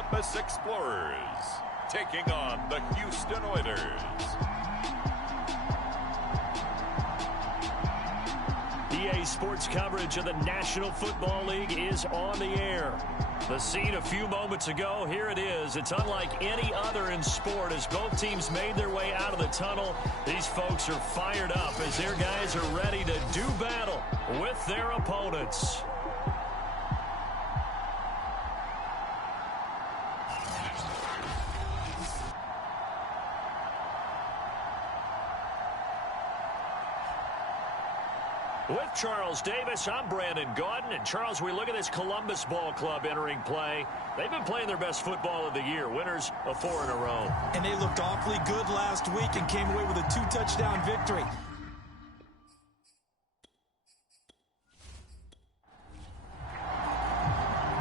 Columbus Explorers, taking on the Houston Oilers. EA Sports coverage of the National Football League is on the air. The scene a few moments ago, here it is. It's unlike any other in sport as both teams made their way out of the tunnel. These folks are fired up as their guys are ready to do battle with their opponents. With Charles Davis, I'm Brandon Gaudin. And Charles, we look at this Columbus Ball Club entering play. They've been playing their best football of the year, winners of 4 in a row. And they looked awfully good last week and came away with a 2-touchdown victory.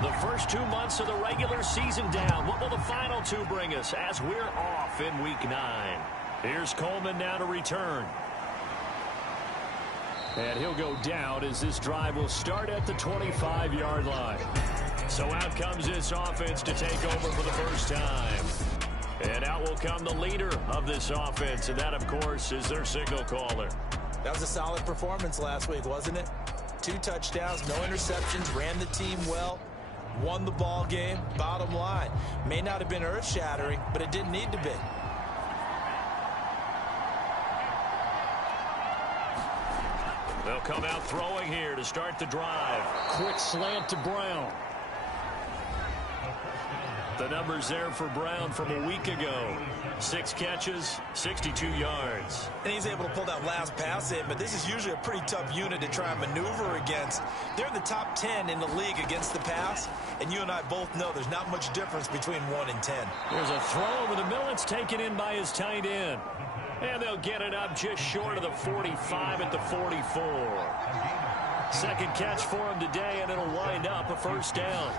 The first 2 months of the regular season down. What will the final 2 bring us as we're off in Week 9? Here's Coleman now to return. And he'll go down as this drive will start at the 25-yard line. So out comes this offense to take over for the first time. And out will come the leader of this offense, and that, of course, is their signal caller. That was a solid performance last week, wasn't it? 2 touchdowns, no interceptions, ran the team well, won the ball game. Bottom line, may not have been earth-shattering, but it didn't need to be. They'll come out throwing here to start the drive. Quick slant to Brown. The numbers there for Brown from a week ago. 6 catches, 62 yards. And he's able to pull that last pass in, but this is usually a pretty tough unit to try and maneuver against. They're in the top 10 in the league against the pass, and you and I both know there's not much difference between 1 and 10. There's a throw over the middle. It's taken in by his tight end. And they'll get it up just short of the 45 at the 44. Second catch for him today, and it'll wind up a first down.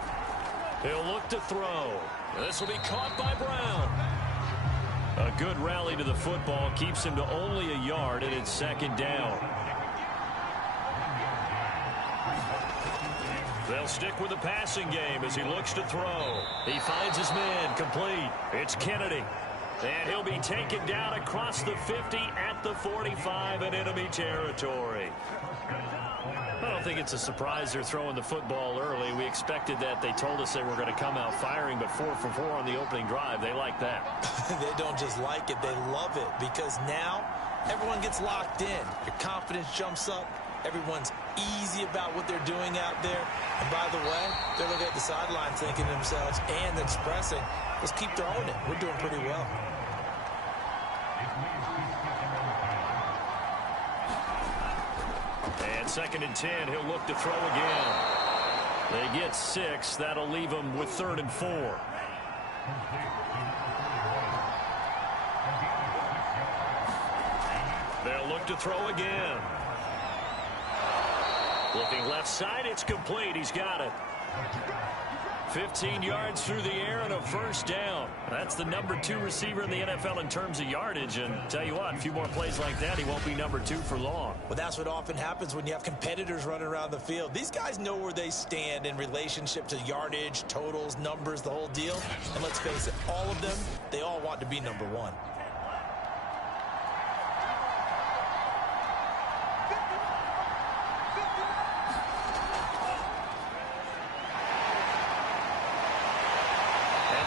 He'll look to throw. This will be caught by Brown. A good rally to the football keeps him to only a yard, and it's second down. They'll stick with the passing game as he looks to throw. He finds his man complete. It's Kennedy. And he'll be taken down across the 50 at the 45 in enemy territory. I don't think it's a surprise they're throwing the football early. We expected that. They told us they were going to come out firing, but 4 for 4 on the opening drive. They like that. They don't just like it, they love it, because now everyone gets locked in. Your confidence jumps up. Everyone's easy about what they're doing out there. And by the way, they're looking at the sideline thinking to themselves and expressing, let's keep throwing it. We're doing pretty well. And 2nd and 10, he'll look to throw again. They get 6. That'll leave them with 3rd and 4. They'll look to throw again. Looking left side, it's complete. He's got it. 15 yards through the air and a first down. That's the number 2 receiver in the NFL in terms of yardage. And tell you what, a few more plays like that, he won't be number 2 for long. Well, that's what often happens when you have competitors running around the field. These guys know where they stand in relationship to yardage, totals, numbers, the whole deal. And let's face it, all of them, they all want to be number 1.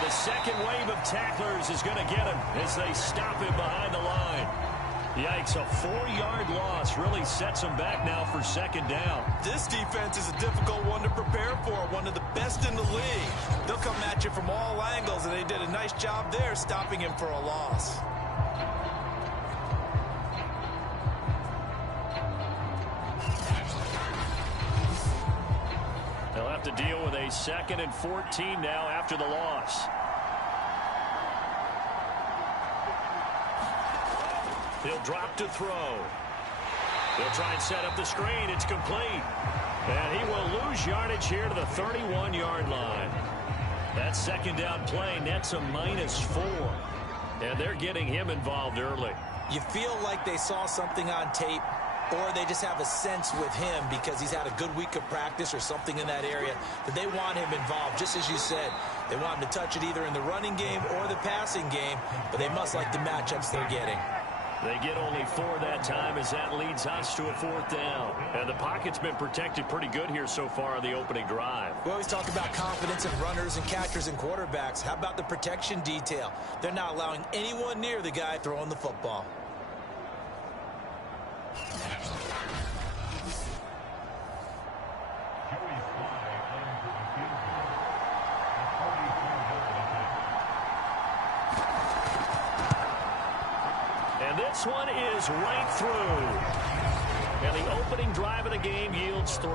The second wave of tacklers is going to get him as they stop him behind the line. Yikes, a 4-yard loss really sets him back now for second down. This defense is a difficult one to prepare for, one of the best in the league. They'll come at you from all angles, and they did a nice job there stopping him for a loss. They'll have to deal with a 2nd and 14 now after the loss. He'll drop to throw. They'll try and set up the screen. It's complete. And he will lose yardage here to the 31-yard line. That second down play nets a -4. And they're getting him involved early. You feel like they saw something on tape or they just have a sense with him because he's had a good week of practice or something in that area that they want him involved. Just as you said, they want him to touch it either in the running game or the passing game, but they must like the matchups they're getting. They get only 4 that time as that leads us to a 4th down. And the pocket's been protected pretty good here so far on the opening drive. We always talk about confidence in runners and catchers and quarterbacks. How about the protection detail? They're not allowing anyone near the guy throwing the football. This one is right through. And the opening drive of the game yields 3.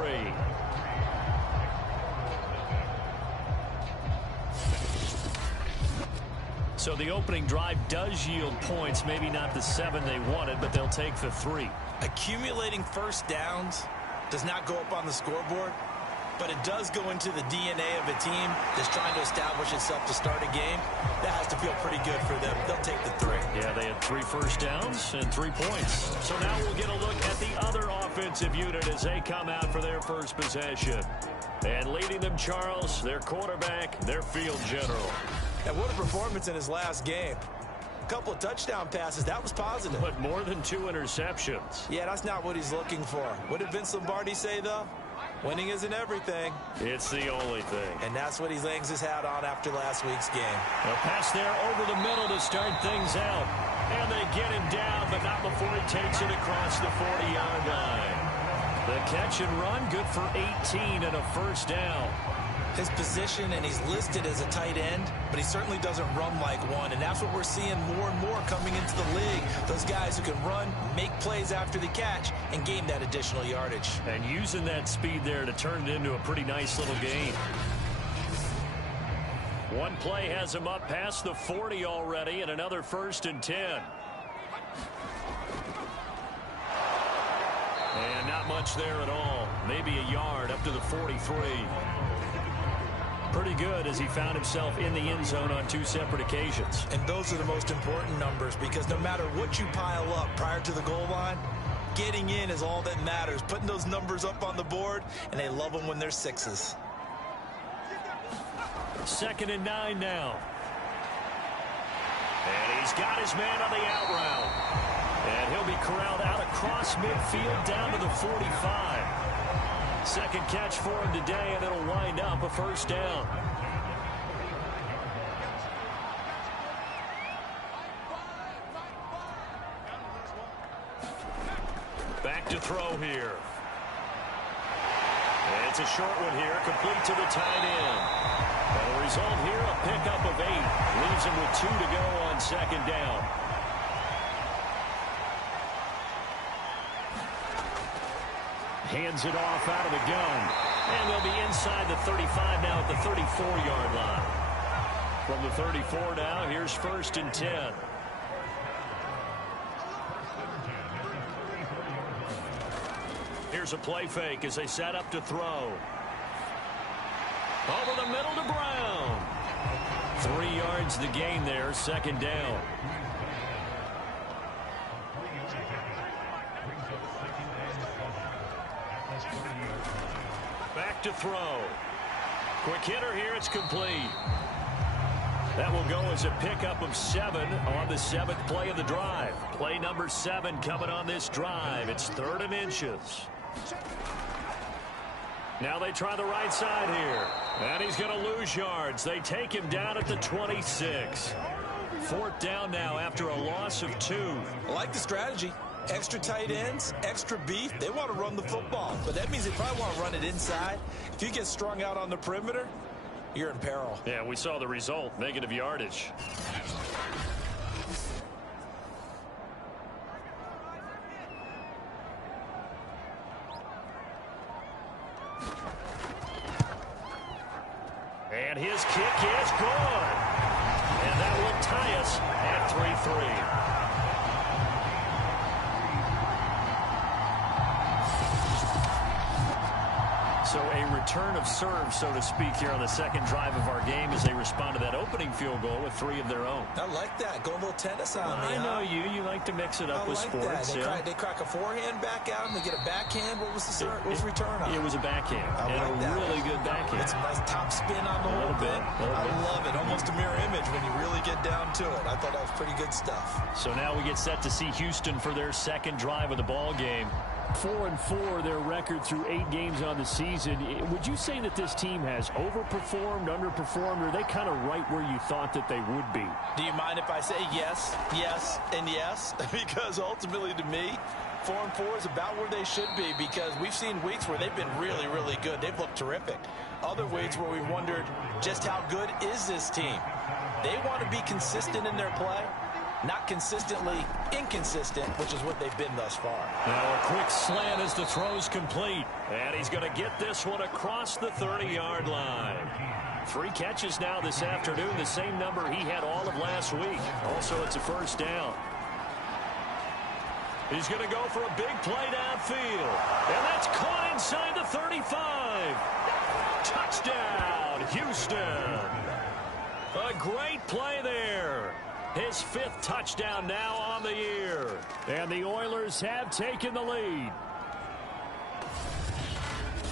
So the opening drive does yield points. Maybe not the 7 they wanted, but they'll take the 3. Accumulating first downs does not go up on the scoreboard, but it does go into the DNA of a team that's trying to establish itself to start a game. That has to feel pretty good for them. They'll take the 3. Yeah, they had 3 first downs and 3 points. So now we'll get a look at the other offensive unit as they come out for their first possession. And leading them, Charles, their quarterback, their field general. And what a performance in his last game. A couple of touchdown passes, that was positive. But more than 2 interceptions. Yeah, that's not what he's looking for. What did Vince Lombardi say, though? Winning isn't everything. It's the only thing. And that's what he hangs his hat on after last week's game. A pass there over the middle to start things out. And they get him down, but not before he takes it across the 40-yard line. The catch and run, good for 18 and a first down. His position, and he's listed as a tight end, but he certainly doesn't run like one, and that's what we're seeing more and more coming into the league. Those guys who can run, make plays after the catch, and gain that additional yardage. And using that speed there to turn it into a pretty nice little game. One play has him up past the 40 already, and another 1st and 10. And not much there at all. Maybe a yard up to the 43. Pretty good as he found himself in the end zone on 2 separate occasions. And those are the most important numbers because no matter what you pile up prior to the goal line, getting in is all that matters. Putting those numbers up on the board, and they love them when they're 6s. 2nd and 9 now. And he's got his man on the out route. And he'll be corralled out across midfield down to the 45. Second catch for him today, and it'll wind up a first down. Back to throw here. And it's a short one here, complete to the tight end. And the result here, a pickup of 8. Leaves him with 2 to go on 2nd down. Hands it off out of the gun. And they'll be inside the 35 now at the 34-yard line. From the 34 now, here's 1st and 10. Here's a play fake as they set up to throw. Over the middle to Brown. 3 yards the gain there, 2nd down. Back to throw. Quick hitter here, it's complete. That will go as a pickup of 7 on the 7th play of the drive. Play number 7 coming on this drive. It's 3rd and inches. Now they try the right side here. And he's going to lose yards. They take him down at the 26. 4th down now after a loss of 2. I like the strategy. Extra tight ends, extra beef. They want to run the football, but that means they probably want to run it inside. If you get strung out on the perimeter, you're in peril. Yeah, we saw the result, negative yardage. And his kick is good. And that will tie us at 3-3. So a return of serve, so to speak, here on the second drive of our game as they respond to that opening field goal with 3 of their own. I like that. Go a little tennis on me. I know you. You like to mix it up with sports. They crack a forehand back out and they get a backhand. What was the return on? It was a backhand. Really good backhand. It's a nice top spin on the whole thing. I love it. Almost a mirror image when you really get down to it. I thought that was pretty good stuff. So now we get set to see Houston for their second drive of the ball game. 4-4 their record through 8 games on the season. Would you say that this team has overperformed, underperformed, or are they kind of right where you thought that they would be? Do you mind if I say yes, yes, and yes? Because ultimately to me, 4-4 is about where they should be, because we've seen weeks where they've been really, really good. They've looked terrific. Other weeks where we wondered just how good is this team. They want to be consistent in their play. Not consistently inconsistent, which is what they've been thus far. Now a quick slant as the throw's complete. And he's going to get this one across the 30-yard line. 3 catches now this afternoon, the same number he had all of last week. Also, it's a first down. He's going to go for a big play downfield. And that's caught inside the 35. Touchdown, Houston. A great play there. His 5th touchdown now on the year. And the Oilers have taken the lead.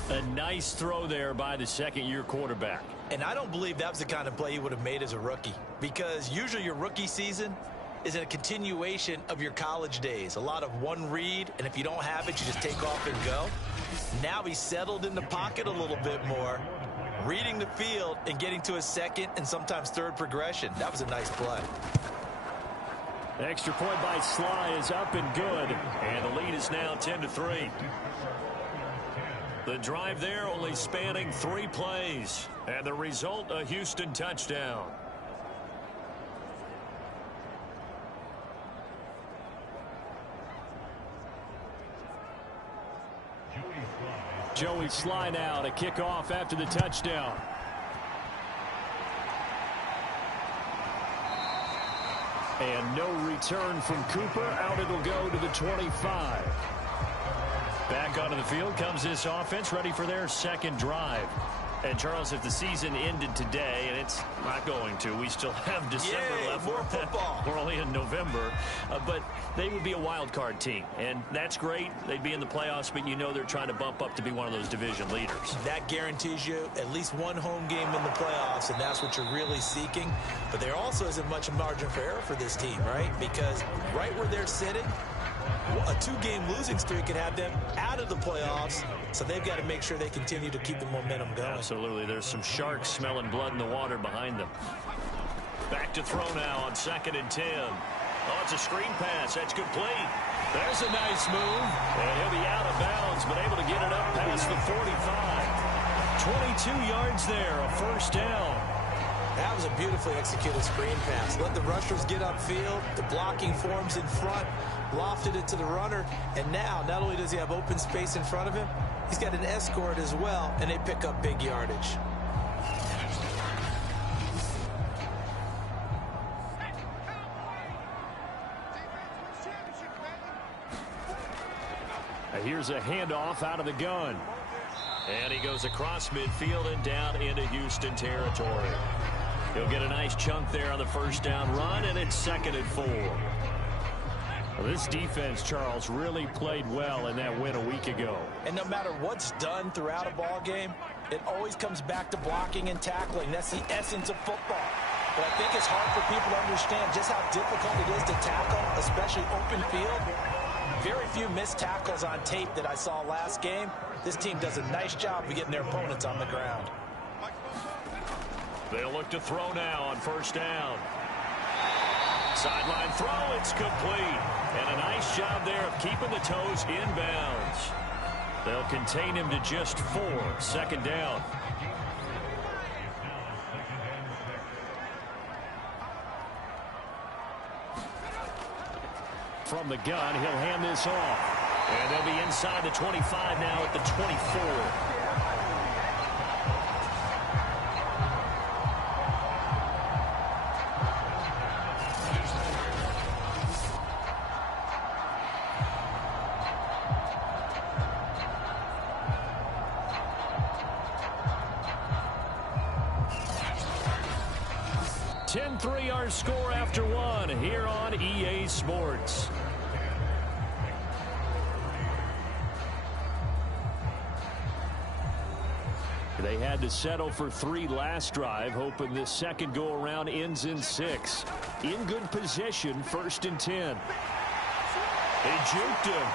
A nice throw there by the second-year quarterback. And I don't believe that was the kind of play he would have made as a rookie, because usually your rookie season is a continuation of your college days. A lot of one read, and if you don't have it, you just take off and go. Now he's settled in the pocket a little bit more, reading the field and getting to a second and sometimes third progression. That was a nice play. The extra point by Sly is up and good. And the lead is now 10-3. The drive there only spanning 3 plays. And the result, a Houston touchdown. Joey Sly now to kick off after the touchdown. And no return from Cooper. Out it'll go to the 25. Back onto the field comes this offense, ready for their second drive. And, Charles, if the season ended today, and it's not going to, we still have December left. More football. We're only in November. But they would be a wild card team, and that's great. They'd be in the playoffs, but you know they're trying to bump up to be one of those division leaders. That guarantees you at least one home game in the playoffs, and that's what you're really seeking. But there also isn't much margin for error for this team, right? Because right where they're sitting, a 2-game losing streak could have them out of the playoffs, so they've got to make sure they continue to keep the momentum going. Absolutely. There's some sharks smelling blood in the water behind them. Back to throw now on 2nd and 10. Oh, it's a screen pass. That's complete. There's a nice move. And he'll be out of bounds, but able to get it up past the 45. 22 yards there, a first down. That was a beautifully executed screen pass. Let the rushers get upfield. The blocking forms in front. Lofted it to the runner. And now, not only does he have open space in front of him, he's got an escort as well, and they pick up big yardage. Here's a handoff out of the gun. And he goes across midfield and down into Houston territory. He'll get a nice chunk there on the first down run, and it's 2nd and 4. Well, this defense, Charles, really played well in that win a week ago. And no matter what's done throughout a ball game, it always comes back to blocking and tackling. That's the essence of football. But I think it's hard for people to understand just how difficult it is to tackle, especially open field. Very few missed tackles on tape that I saw last game. This team does a nice job of getting their opponents on the ground. They'll look to throw now on first down. Sideline throw, it's complete. And a nice job there of keeping the toes inbounds. They'll contain him to just 4. 2nd down. From the gun, he'll hand this off. And they'll be inside the 25 now at the 24. 10-3 our score after one here on EA Sports. They had to settle for 3 last drive, hoping this second go-around ends in 6. In good position, 1st and 10. They juked him.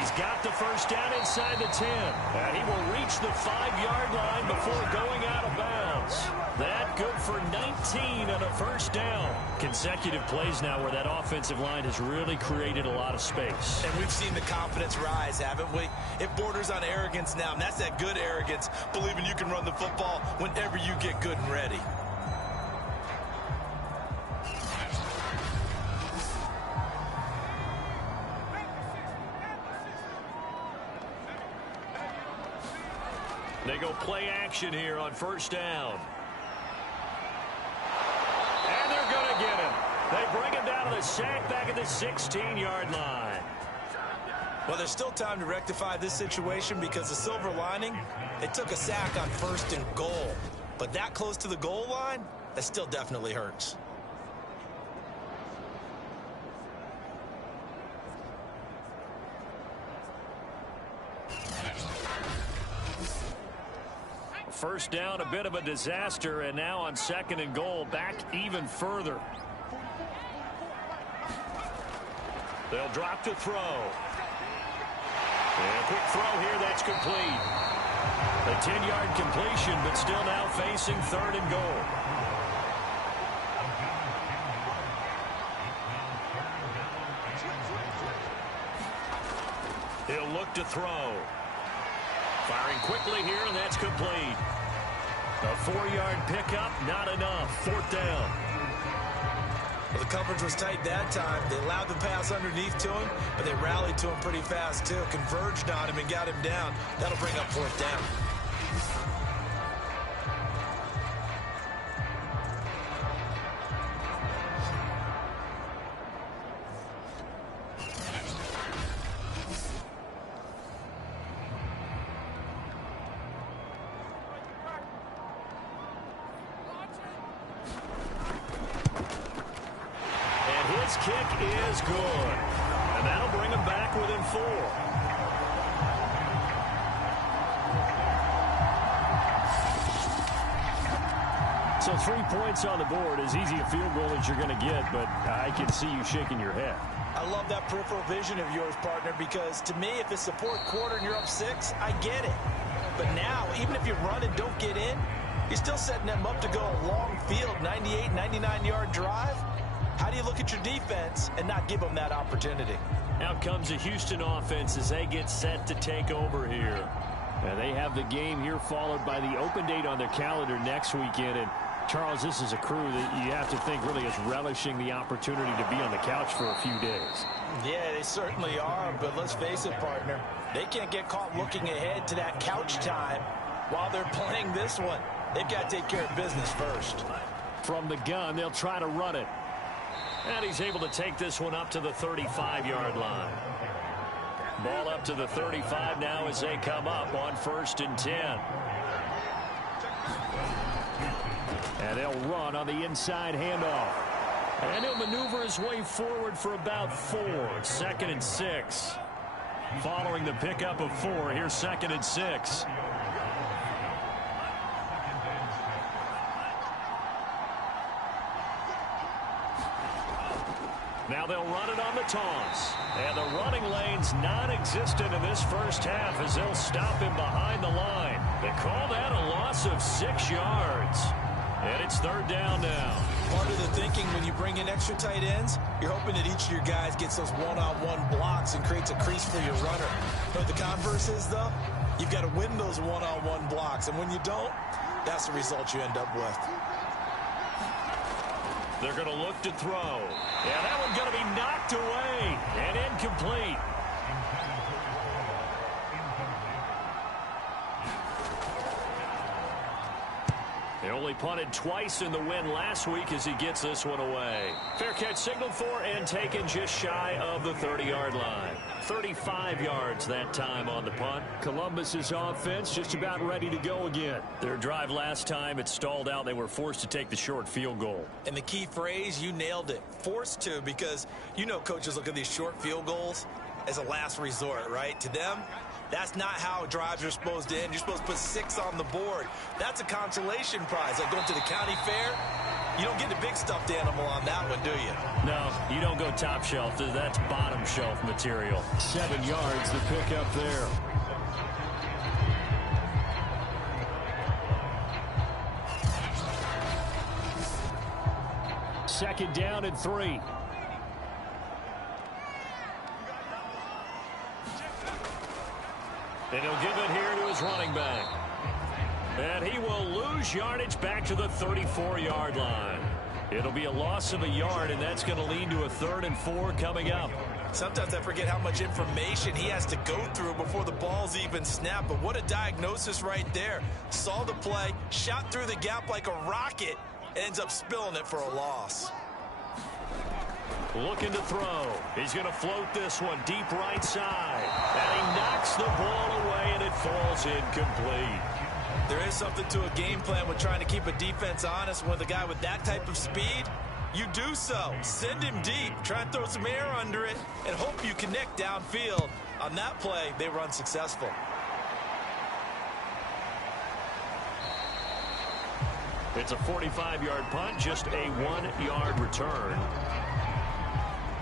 He's got the first down inside the 10. And he will reach the 5-yard line before going out of bounds. That good for 19 and a first down. Consecutive plays now where that offensive line has really created a lot of space. And we've seen the confidence rise, haven't we? It borders on arrogance now, and that's that good arrogance, believing you can run the football whenever you get good and ready. They go play action here on first down. And they're going to get him. They bring him down to the sack back at the 16-yard line. Well, there's still time to rectify this situation because the silver lining, it took a sack on 1st and goal. But that close to the goal line, that still definitely hurts. First down, a bit of a disaster, and now on 2nd and goal, back even further. They'll drop to throw. And a quick throw here, that's complete. A 10-yard completion, but still now facing 3rd and goal. He'll look to throw. Firing quickly here, and that's complete. A 4-yard pickup, not enough. 4th down. Well, the coverage was tight that time. They allowed the pass underneath to him, but they rallied to him pretty fast, too. Converged on him and got him down. That'll bring up 4th down. His kick is good. And that'll bring him back within 4. So 3 points on the board, as easy a field goal as you're going to get, but I can see you shaking your head. I love that peripheral vision of yours, partner, because to me, if it's the 4th quarter and you're up 6, I get it. But now, even if you run and don't get in, you're still setting them up to go a long field, 98, 99-yard drive. How do you look at your defense and not give them that opportunity? Out comes the Houston offense as they get set to take over here. And they have the game here followed by the open date on their calendar next weekend. And, Charles, this is a crew that you have to think really is relishing the opportunity to be on the couch for a few days. Yeah, they certainly are, but let's face it, partner. They can't get caught looking ahead to that couch time while they're playing this one. They've got to take care of business first. From the gun, they'll try to run it. And he's able to take this one up to the 35-yard line. Ball up to the 35 now as they come up on 1st and 10. And they'll run on the inside handoff. And he'll maneuver his way forward for about 4. 2nd and 6. Following the pickup of 4, here's 2nd and 6. Now they'll run it on the toss. And the running lane's non-existent in this first half as they'll stop him behind the line. They call that a loss of 6 yards. And it's 3rd down now. Part of the thinking when you bring in extra tight ends, you're hoping that each of your guys gets those one-on-one blocks and creates a crease for your runner. But the converse is, though, you've got to win those one-on-one blocks. And when you don't, that's the result you end up with. They're going to look to throw. And that one's going to be knocked away and incomplete. They only punted twice in the win last week as he gets this one away. Fair catch signaled for and taken just shy of the 30-yard line. 35 yards that time on the punt. Columbus's offense just about ready to go again. Their drive last time, it stalled out. They were forced to take the short field goal. And the key phrase, you nailed it, forced to, because you know coaches look at these short field goals as a last resort, right? To them, that's not how drives are supposed to end. You're supposed to put 6 on the board. That's a consolation prize. Like going to the county fair, you don't get the big stuffed animal on that one, do you? No, you don't go top shelf. That's bottom shelf material. 7 yards to pick up there. Second down and 3. And he'll give it here to his running back. And he will lose yardage back to the 34-yard line. It'll be a loss of a yard, and that's going to lead to a 3rd and 4 coming up. Sometimes I forget how much information he has to go through before the ball's even snapped. But what a diagnosis right there. Saw the play, shot through the gap like a rocket, ends up spilling it for a loss. Looking to throw. He's going to float this one deep right side. And he knocks the ball away, and it falls incomplete. There is something to a game plan with trying to keep a defense honest. With a guy with that type of speed, you do so. Send him deep. Try and throw some air under it and hope you connect downfield. On that play, they were unsuccessful. It's a 45-yard punt, just a 1-yard return.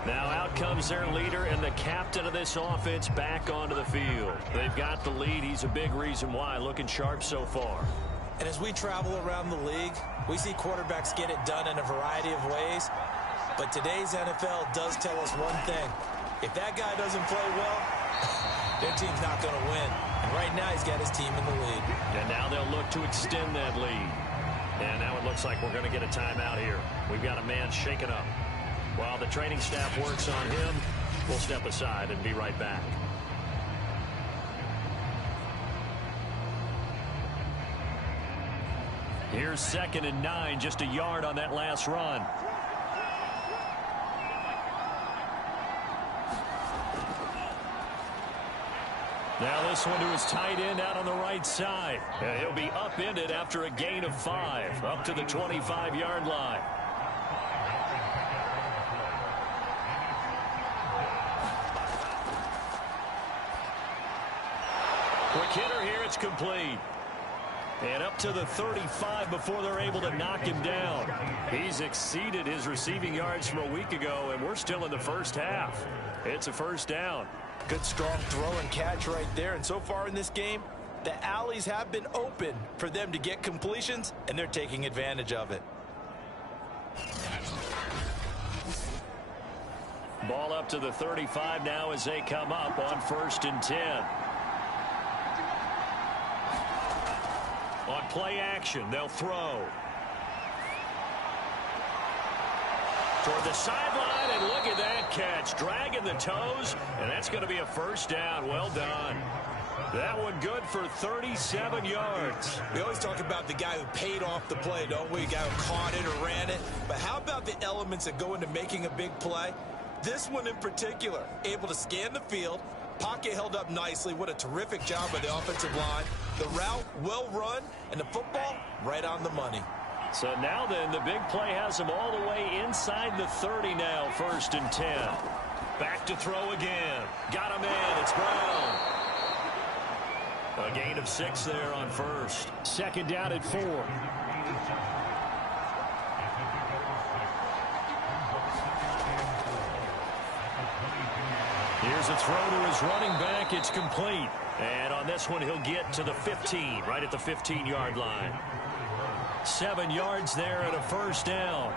Now out comes their leader and the captain of this offense back onto the field. They've got the lead. He's a big reason why. Looking sharp so far. And as we travel around the league, we see quarterbacks get it done in a variety of ways. But today's NFL does tell us one thing. If that guy doesn't play well, their team's not going to win. And right now he's got his team in the lead. And now they'll look to extend that lead. And now it looks like we're going to get a timeout here. We've got a man shaken up. While the training staff works on him, we'll step aside and be right back. Here's 2nd and 9, just a yard on that last run. Now this one to his tight end out on the right side. And he'll be upended after a gain of 5, up to the 25-yard line. Quick hitter here, it's complete. And up to the 35 before they're able to knock him down. He's exceeded his receiving yards from a week ago, and we're still in the first half. It's a first down. Good strong throw and catch right there. And so far in this game, the alleys have been open for them to get completions, and they're taking advantage of it. Ball up to the 35 now as they come up on 1st and 10. On play action, they'll throw. Toward the sideline, and look at that catch. Dragging the toes, and that's going to be a first down. Well done. That one good for 37 yards. We always talk about the guy who paid off the play, don't we? The guy who caught it or ran it. But how about the elements that go into making a big play? This one in particular, able to scan the field, pocket held up nicely. What a terrific job by the offensive line. The route, well run, and the football, right on the money. So now then, the big play has them all the way inside the 30 now, 1st and 10. Back to throw again. Got him in. It's Brown. A gain of 6 there on 1st. 2nd down at 4. Here's a throw to his running back. It's complete. And on this one, he'll get to the 15, right at the 15-yard line. 7 yards there and a first down.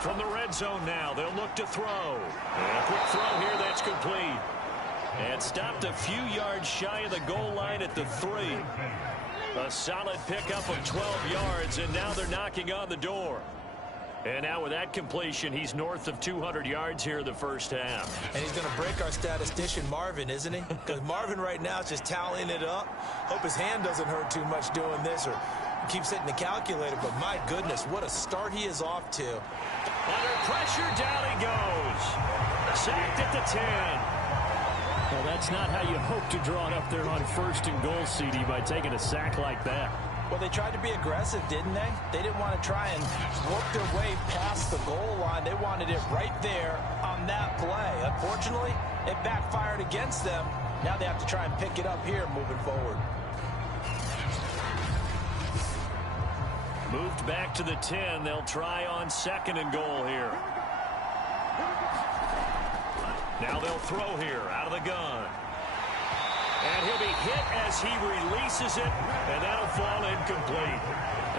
From the red zone now, they'll look to throw. And a quick throw here, that's complete. And stopped a few yards shy of the goal line at the 3. A solid pickup of 12 yards, and now they're knocking on the door. And now with that completion, he's north of 200 yards here in the first half. And he's going to break our statistician, Marvin, isn't he? Because Marvin right now is just tallying it up. Hope his hand doesn't hurt too much doing this or keeps hitting the calculator. But my goodness, what a start he is off to. Under pressure, down he goes. Sacked at the 10. Well, that's not how you hope to draw it up there on 1st and goal, CD, by taking a sack like that. Well, they tried to be aggressive, didn't they? They didn't want to try and work their way past the goal line. They wanted it right there on that play. Unfortunately, it backfired against them. Now they have to try and pick it up here moving forward. Moved back to the 10. They'll try on 2nd and goal here. Now they'll throw here out of the gun. And he'll be hit as he releases it, and that'll fall incomplete.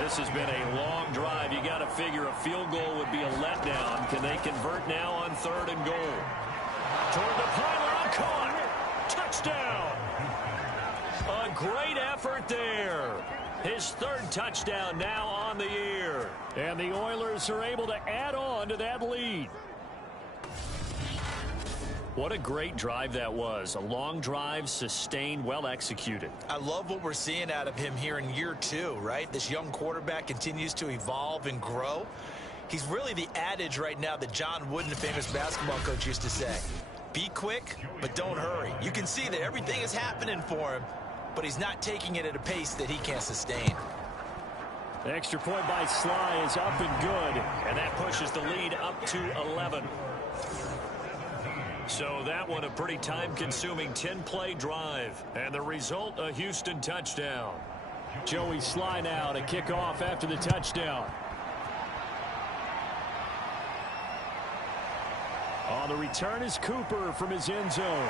This has been a long drive. You got to figure a field goal would be a letdown. Can they convert now on 3rd and goal? Toward the pylon, caught. Touchdown. A great effort there. His 3rd touchdown now on the year. And the Oilers are able to add on to that lead. What a great drive that was. A long drive, sustained, well executed. I love what we're seeing out of him here in year 2, right? This young quarterback continues to evolve and grow. He's really the adage right now that John Wooden, the famous basketball coach, used to say. Be quick, but don't hurry. You can see that everything is happening for him, but he's not taking it at a pace that he can't sustain. The extra point by Sly is up and good, and that pushes the lead up to 11. So that one a pretty time-consuming 10-play drive. And the result, a Houston touchdown. Joey Sly now to kick off after the touchdown. On the return is Cooper from his end zone.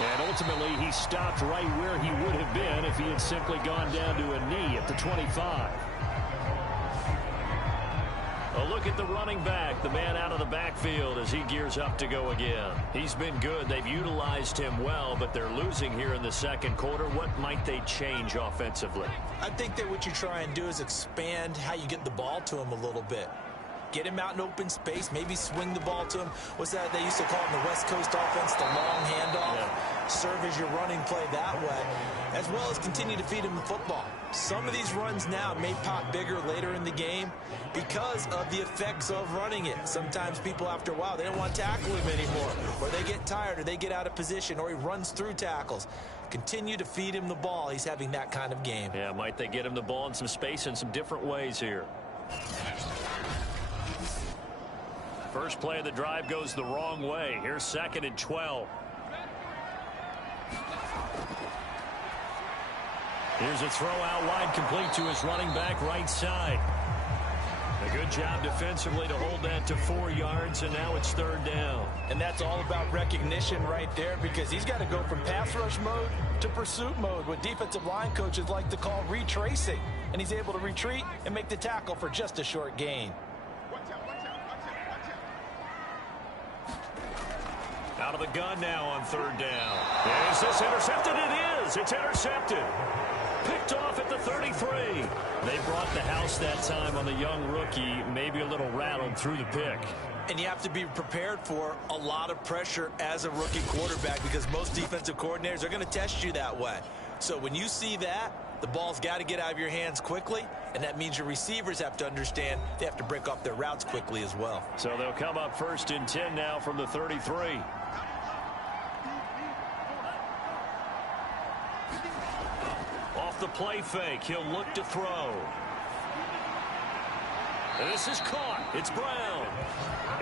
And ultimately, he stopped right where he would have been if he had simply gone down to a knee at the 25. A look at the running back, the man out of the backfield as he gears up to go again. He's been good. They've utilized him well, but they're losing here in the 2nd quarter. What might they change offensively? I think that what you try and do is expand how you get the ball to him a little bit. Get him out in open space, maybe swing the ball to him. What's that they used to call it in the West Coast offense, the long handoff? Yeah. Serve as your running play that way, as well as continue to feed him the football. Some of these runs now may pop bigger later in the game because of the effects of running it. Sometimes people, after a while, they don't want to tackle him anymore, or they get tired, or they get out of position, or he runs through tackles. Continue to feed him the ball. He's having that kind of game. Yeah, might they get him the ball in some space in some different ways here. First play of the drive goes the wrong way. Here's 2nd and 12. Here's a throw out wide, complete to his running back right side. A good job defensively to hold that to 4 yards, and now it's 3rd down. And that's all about recognition right there, because he's got to go from pass rush mode to pursuit mode, what defensive line coaches like to call retracing. And he's able to retreat and make the tackle for just a short gain. Out of the gun now on 3rd down. Is this intercepted? It is. It's intercepted. Picked off at the 33. They brought the house that time on the young rookie, maybe a little rattled through the pick. And you have to be prepared for a lot of pressure as a rookie quarterback, because most defensive coordinators are going to test you that way. So when you see that, the ball's got to get out of your hands quickly, and that means your receivers have to understand they have to break off their routes quickly as well. So they'll come up 1st and 10 now from the 33. Off the play fake, he'll look to throw. And this is caught. It's Brown.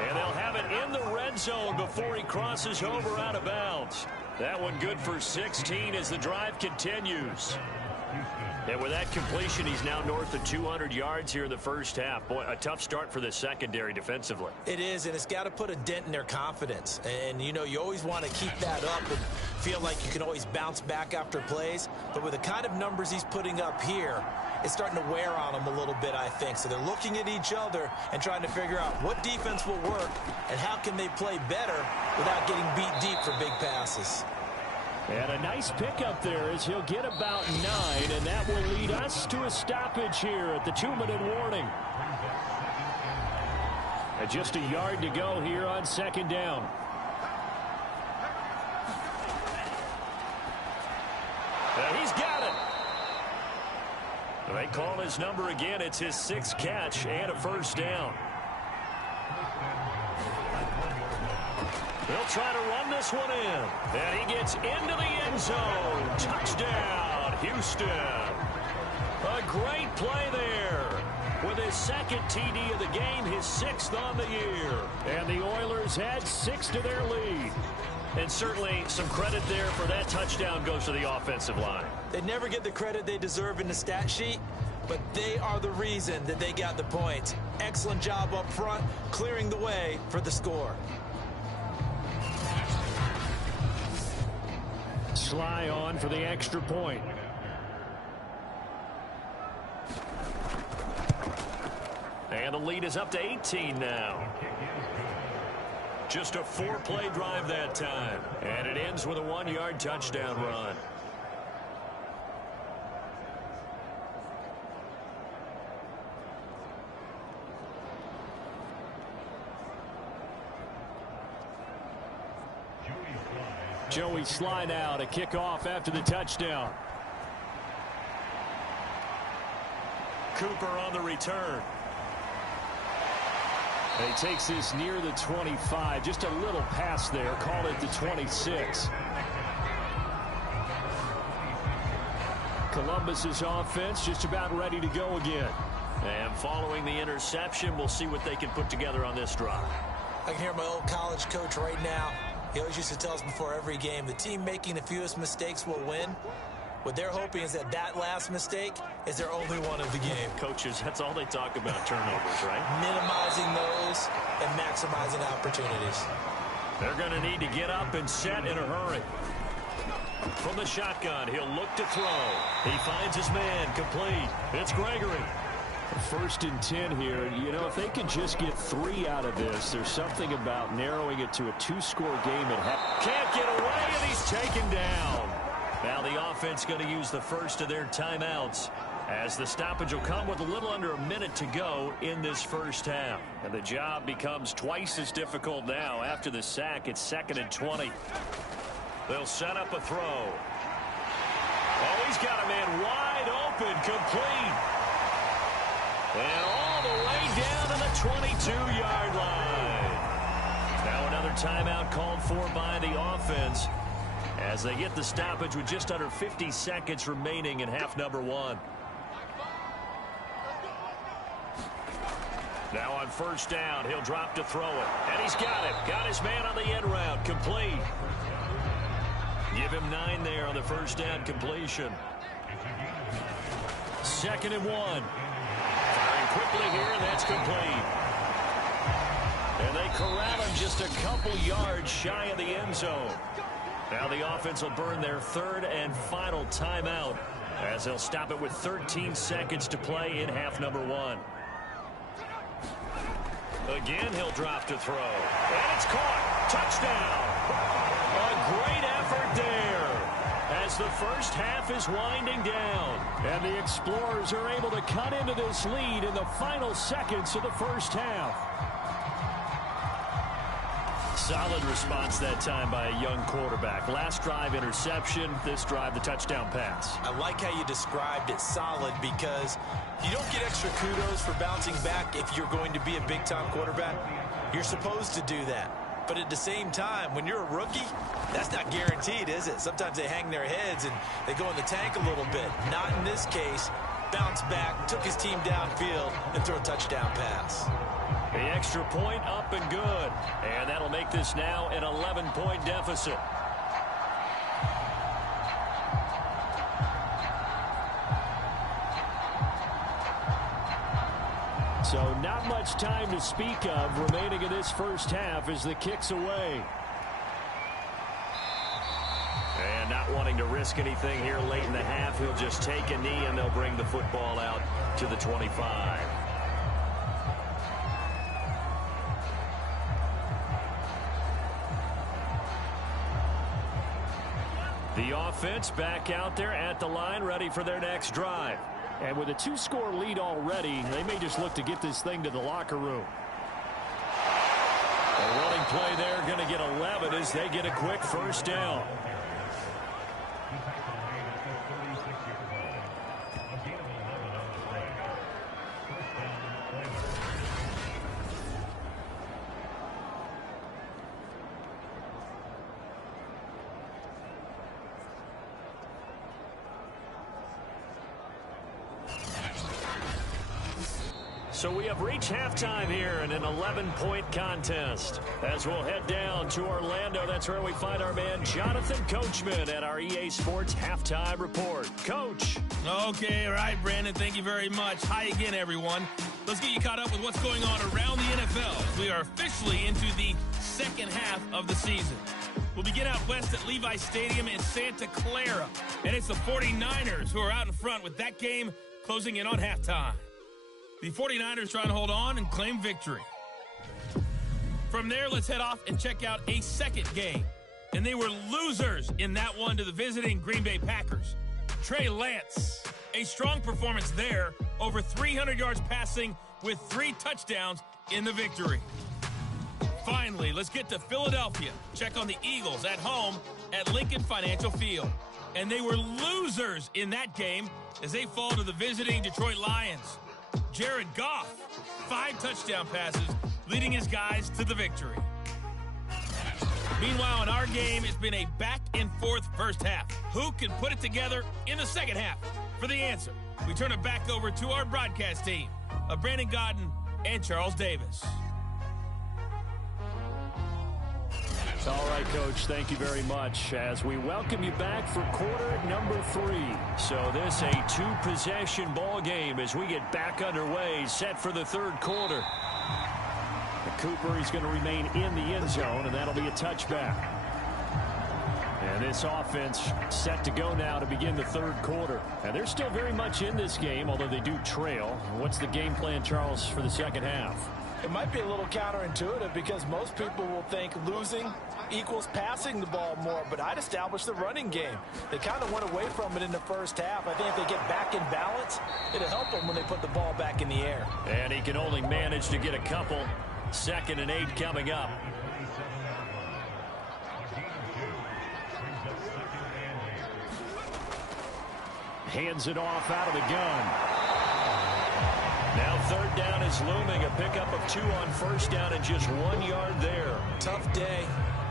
And they'll have it in the red zone before he crosses over out of bounds. That one good for 16 as the drive continues. And with that completion, he's now north of 200 yards here in the first half. Boy, a tough start for the secondary defensively. It is, and it's got to put a dent in their confidence. And, you know, you always want to keep that up and feel like you can always bounce back after plays. But with the kind of numbers he's putting up here, it's starting to wear on them a little bit, I think. So they're looking at each other and trying to figure out what defense will work and how can they play better without getting beat deep for big passes. And a nice pickup there as he'll get about 9, and that will lead us to a stoppage here at the 2-minute warning. And just a yard to go here on 2nd down. And he's got it. They call his number again. It's his 6th catch and a 1st down. They'll try to run this one in. And he gets into the end zone. Touchdown, Houston. A great play there. With his second TD of the game, his 6th on the year. And the Oilers add 6 to their lead. And certainly some credit there for that touchdown goes to the offensive line. They never get the credit they deserve in the stat sheet, but they are the reason that they got the points. Excellent job up front, clearing the way for the score. Sly on for the extra point. And the lead is up to 18 now. Just a 4-play drive that time. And it ends with a 1-yard touchdown run. Joey Sly now to kick off after the touchdown. Cooper on the return. And he takes this near the 25. Just a little pass there. Call it the 26. Columbus's offense just about ready to go again. And following the interception, we'll see what they can put together on this drive. I can hear my old college coach right now. He always used to tell us before every game, the team making the fewest mistakes will win. What they're hoping is that that last mistake is their only one of the game. Coaches, that's all they talk about, turnovers, right? Minimizing those and maximizing opportunities. They're going to need to get up and set in a hurry. From the shotgun, he'll look to throw. He finds his man, complete. It's Gregory. 1st and 10 here. You know, if they can just get 3 out of this, there's something about narrowing it to a 2-score game at half. Can't get away, and he's taken down. Now the offense going to use the first of their timeouts, as the stoppage will come with a little under a minute to go in this first half. And the job becomes twice as difficult now after the sack. It's 2nd and 20. They'll set up a throw. Oh, he's got a man wide open, complete. And all the way down to the 22-yard line. Now another timeout called for by the offense, as they get the stoppage with just under 50 seconds remaining in half number 1. Now on 1st down, he'll drop to throw it. And he's got it. Got his man on the end route. Complete. Give him 9 there on the 1st down completion. 2nd and 1. Firing quickly here, and that's complete. And they corral him just a couple yards shy of the end zone. Now the offense will burn their 3rd and final timeout, as they'll stop it with 13 seconds to play in half number 1. Again, he'll drop to throw. And it's caught. Touchdown. A great effort there, as the first half is winding down. And the Explorers are able to cut into this lead in the final seconds of the first half. Solid response that time by a young quarterback. Last drive, interception. This drive, the touchdown pass. I like how you described it, solid, because you don't get extra kudos for bouncing back if you're going to be a big-time quarterback. You're supposed to do that. But at the same time, when you're a rookie, that's not guaranteed, is it? Sometimes they hang their heads and they go in the tank a little bit. Not in this case. Bounced back, took his team downfield, and threw a touchdown pass. The extra point up and good. And that'll make this now an 11-point deficit. So not much time to speak of remaining in this first half as the kick's away. And not wanting to risk anything here late in the half, he'll just take a knee and they'll bring the football out to the 25. The offense back out there at the line, ready for their next drive. And with a 2-score lead already, they may just look to get this thing to the locker room. A running play there, going to get 11 as they get a quick first down. So we have reached halftime here in an 11-point contest. As we'll head down to Orlando, that's where we find our man Jonathan Coachman at our EA Sports Halftime Report. Coach. Okay, all right, Brandon, thank you very much. Hi again, everyone. Let's get you caught up with what's going on around the NFL. We are officially into the second half of the season. We'll begin out west at Levi Stadium in Santa Clara. And it's the 49ers who are out in front with that game closing in on halftime. The 49ers trying to hold on and claim victory. From there, let's head off and check out a second game. And they were losers in that one to the visiting Green Bay Packers. Trey Lance, a strong performance there, over 300 yards passing with 3 touchdowns in the victory. Finally, let's get to Philadelphia. Check on the Eagles at home at Lincoln Financial Field. And they were losers in that game as they fall to the visiting Detroit Lions. Jared Goff, 5 touchdown passes, leading his guys to the victory. Meanwhile, in our game, it's been a back-and-forth first half. Who can put it together in the second half? For the answer, we turn it back over to our broadcast team of Brandon Godden and Charles Davis. All right, Coach, thank you very much as we welcome you back for quarter number 3. So this a 2-possession ball game as we get back underway, set for the third quarter. Cooper is going to remain in the end zone, and that'll be a touchback. And this offense set to go now to begin the third quarter. And they're still very much in this game, although they do trail. What's the game plan, Charles, for the second half? It might be a little counterintuitive because most people will think losing equals passing the ball more, but I'd establish the running game. They kind of went away from it in the first half. I think if they get back in balance, it'll help them when they put the ball back in the air. And he can only manage to get a couple. 2nd and 8 coming up. Hands it off out of the gun. Now 3rd down is looming. A pickup of 2 on 1st down and just 1 yard there. Tough day,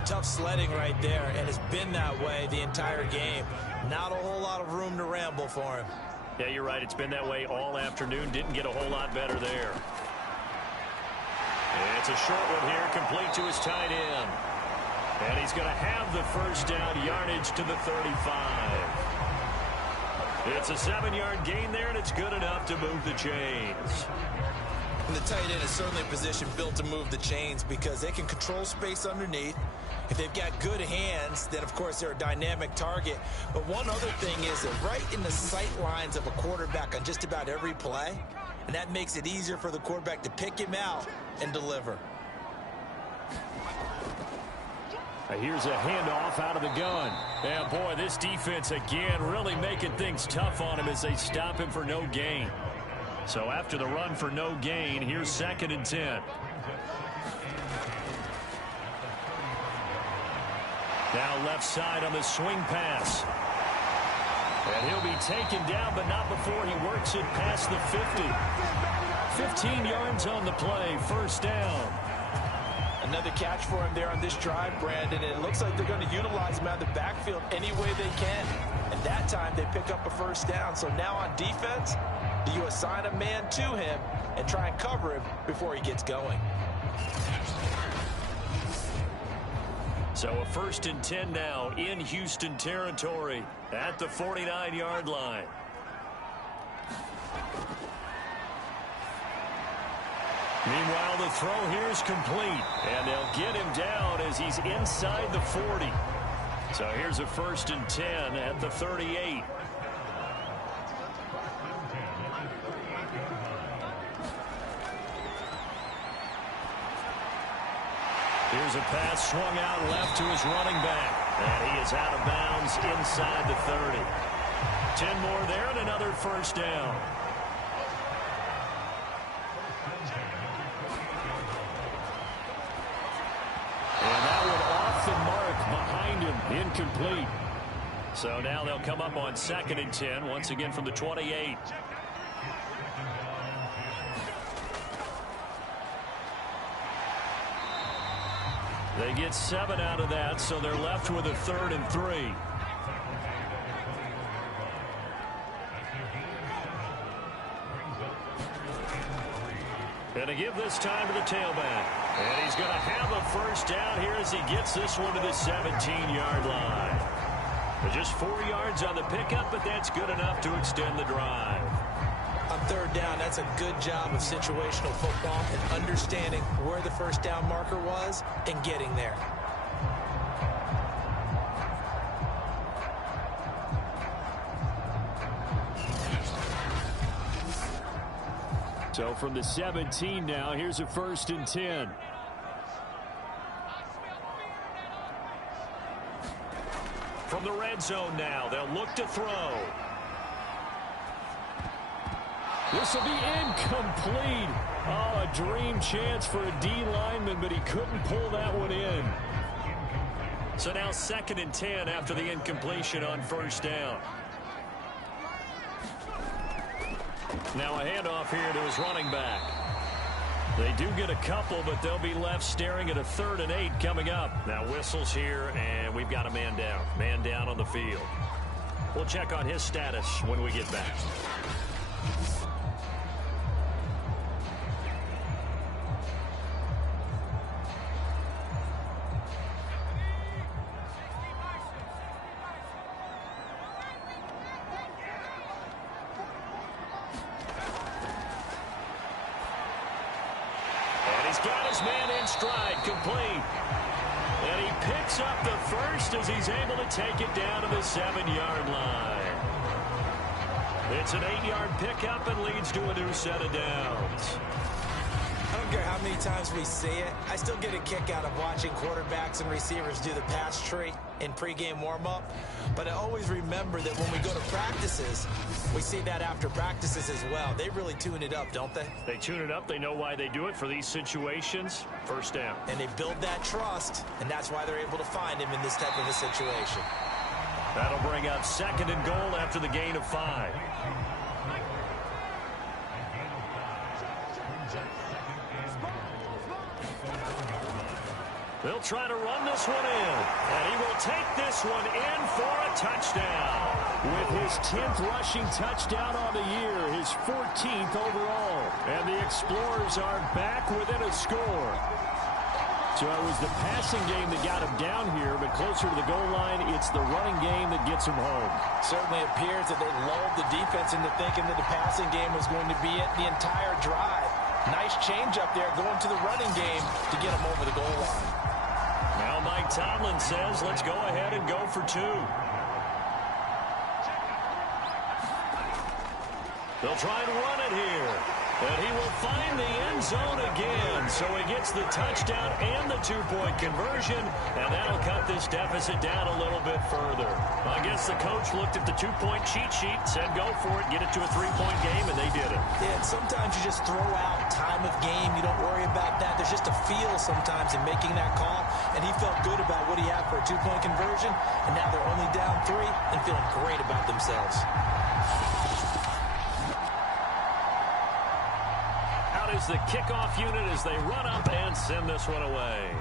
tough sledding right there, and it's been that way the entire game. Not a whole lot of room to ramble for him. Yeah, you're right. It's been that way all afternoon. Didn't get a whole lot better there. It's a short one here, complete to his tight end. And he's going to have the first down, yardage to the 35. It's a 7-yard gain there, and it's good enough to move the chains. And the tight end is certainly a position built to move the chains because they can control space underneath. If they've got good hands, then, of course, they're a dynamic target. But one other thing is that right in the sight lines of a quarterback on just about every play, and that makes it easier for the quarterback to pick him out and deliver. Here's a handoff out of the gun. And, boy, this defense, again, really making things tough on him as they stop him for no gain. So after the run for no gain, here's 2nd and 10. Now left side on the swing pass. And he'll be taken down, but not before he works it past the 50. 15 yards on the play, 1st down. Another catch for him there on this drive, Brandon. And it looks like they're going to utilize him out of the backfield any way they can. And that time they pick up a 1st down. So now on defense, do you assign a man to him and try and cover him before he gets going? So a 1st and 10 now in Houston territory at the 49-yard line. Meanwhile, the throw here is complete, and they'll get him down as he's inside the 40. So here's a 1st and 10 at the 38. Here's a pass swung out left to his running back, and he is out of bounds inside the 30. 10 more there and another 1st down. Incomplete. So now they'll come up on 2nd and 10, once again from the 28. They get 7 out of that, so they're left with a 3rd and 3. Going to give this time to the tailback. And he's going to have a first down here as he gets this one to the 17-yard line. Just 4 yards on the pickup, but that's good enough to extend the drive. On third down, that's a good job of situational football and understanding where the first down marker was and getting there. So from the 17 now, here's a 1st and 10. From the red zone now, they'll look to throw. This will be incomplete. Oh, a dream chance for a D lineman, but he couldn't pull that one in. So now 2nd and 10 after the incompletion on first down. Now a handoff here to his running back. They do get a couple, but they'll be left staring at a 3rd and 8 coming up. Now whistles here, and we've got a man down. Man down on the field. We'll check on his status when we get back. Got his man in stride, complete. And he picks up the first as he's able to take it down to the 7-yard line. It's an 8-yard pickup and leads to a new set of downs. I don't care how many times we see it. I still get a kick out of watching quarterbacks and receivers do the pass tree in pregame warm-up. But I always remember that when we go to practices, we see that after practices as well. They really tune it up, don't they? They tune it up. They know why they do it for these situations. First down. And they build that trust, and that's why they're able to find him in this type of a situation. That'll bring up 2nd and goal after the gain of 5. They'll try to run this one in, and he will take this one in for a touchdown. With his 10th rushing touchdown on the year, his 14th overall. And the Explorers are back within a score. So it was the passing game that got him down here, but closer to the goal line, it's the running game that gets him home. Certainly appears that they lulled the defense into thinking that the passing game was going to be it the entire drive. Nice change up there going to the running game to get him over the goal line. Now Mike Tomlin says, let's go ahead and go for 2. They'll try and run it here. And he will find the end zone again. So he gets the touchdown and the 2-point conversion. And that'll cut this deficit down a little bit further. I guess the coach looked at the 2-point cheat sheet, said go for it, get it to a 3-point game, and they did it. Yeah, and sometimes you just throw out time of game. You don't worry about that. There's just a feel sometimes in making that call. And he felt good about what he had for a 2-point conversion. And now they're only down 3 and feeling great about themselves. Is the kickoff unit as they run up and send this one away.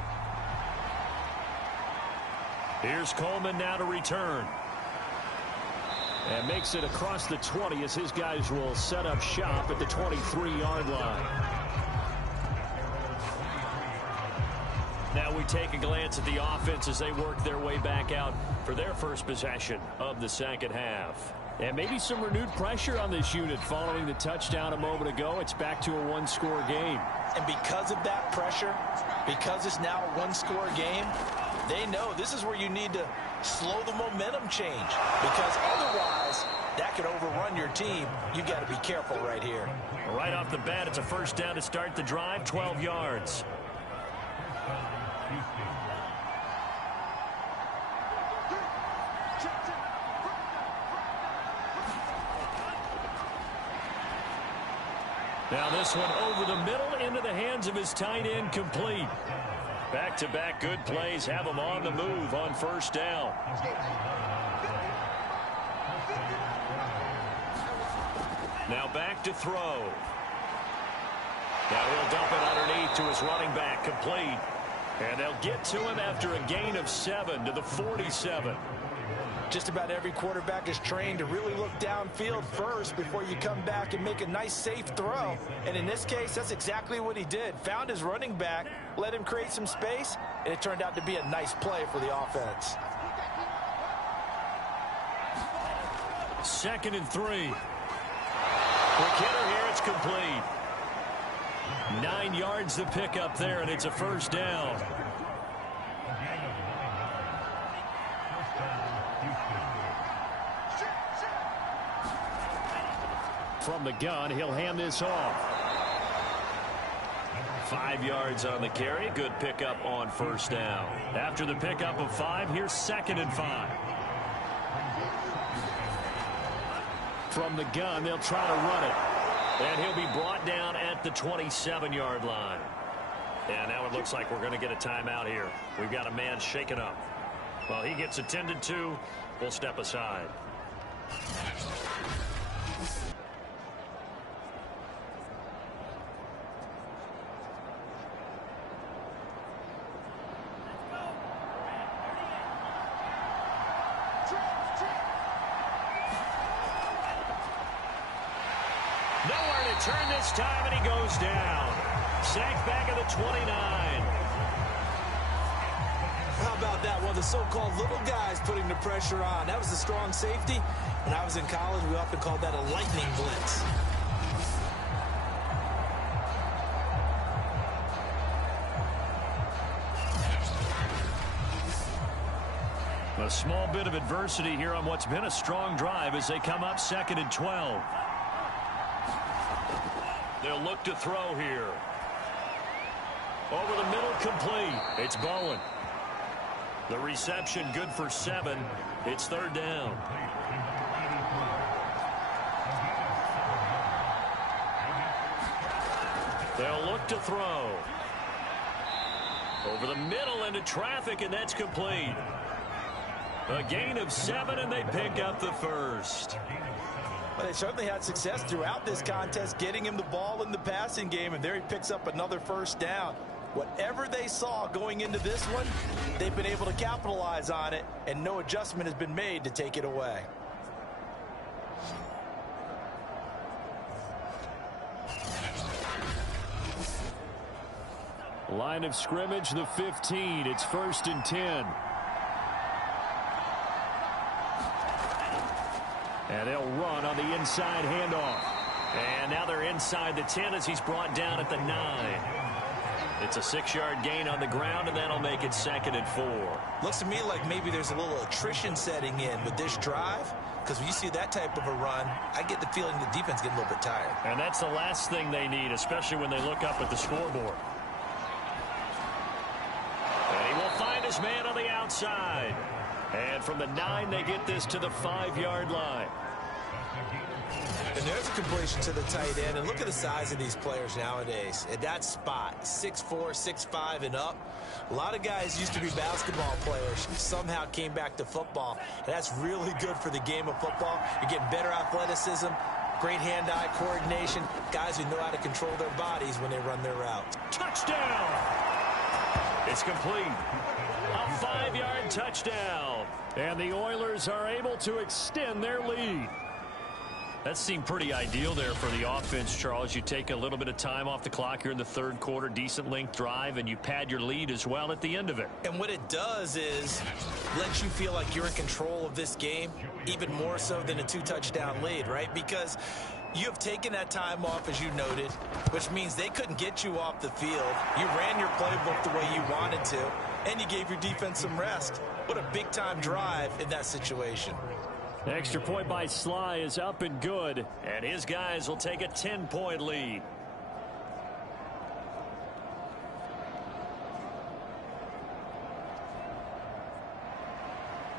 Here's Coleman now to return. And makes it across the 20 as his guys will set up shop at the 23-yard line. Now we take a glance at the offense as they work their way back out for their first possession of the second half. And maybe some renewed pressure on this unit following the touchdown a moment ago. It's back to a 1-score game. And because of that pressure, because it's now a 1-score game, they know this is where you need to slow the momentum change. Because otherwise, that could overrun your team. You've got to be careful right here. Right off the bat, it's a first down to start the drive, 12 yards. Now this one over the middle into the hands of his tight end, complete. Back-to-back good plays have him on the move on first down. Now back to throw. Now he'll dump it underneath to his running back, complete. And they'll get to him after a gain of 7 to the 47. Just about every quarterback is trained to really look downfield first before you come back and make a nice, safe throw. And in this case, that's exactly what he did. Found his running back, let him create some space, and it turned out to be a nice play for the offense. 2nd and 3. Quick hitter here, it's complete. 9 yards to pick up there, and it's a first down. From the gun, he'll hand this off. 5 yards on the carry. Good pickup on first down. After the pickup of 5, here's 2nd and 5. From the gun, they'll try to run it. And he'll be brought down at the 27-yard line. And now it looks like we're going to get a timeout here. We've got a man shaken up. Well, he gets attended to. We'll step aside. Nowhere to turn this time, and he goes down. Sacked back at the 29. How about that? One of the so-called little guys putting the pressure on. That was a strong safety. When I was in college, we often called that a lightning blitz. A small bit of adversity here on what's been a strong drive as they come up 2nd and 12. They'll look to throw here. Over the middle, complete. It's Bowen. The reception good for 7. It's 3rd down. They'll look to throw. Over the middle into traffic, and that's complete. A gain of 7, and they pick up the first. Well, they certainly had success throughout this contest, getting him the ball in the passing game, and there he picks up another first down. Whatever they saw going into this one, they've been able to capitalize on it, and no adjustment has been made to take it away. Line of scrimmage, the 15. It's 1st and 10. And they'll run on the inside handoff. And now they're inside the 10 as he's brought down at the 9. It's a 6-yard gain on the ground, and that'll make it 2nd and 4. Looks to me like maybe there's a little attrition setting in with this drive, because when you see that type of a run, I get the feeling the defense getting a little bit tired. And that's the last thing they need, especially when they look up at the scoreboard. And he will find his man on the outside. And from the 9, they get this to the 5-yard line. And there's a completion to the tight end. And look at the size of these players nowadays. At that spot, 6'4", 6'5", and up. A lot of guys used to be basketball players. Somehow came back to football. And that's really good for the game of football. You're getting better athleticism, great hand-eye coordination, guys who know how to control their bodies when they run their routes. Touchdown! It's complete. A 5-yard touchdown. And the Oilers are able to extend their lead. That seemed pretty ideal there for the offense, Charles. You take a little bit of time off the clock here in the 3rd quarter, decent length drive, and you pad your lead as well at the end of it. And what it does is lets you feel like you're in control of this game, even more so than a 2-touchdown lead, right? Because you have taken that time off, as you noted, which means they couldn't get you off the field. You ran your playbook the way you wanted to, and you gave your defense some rest. What a big-time drive in that situation. Extra point by Sly is up and good, and his guys will take a 10-point lead.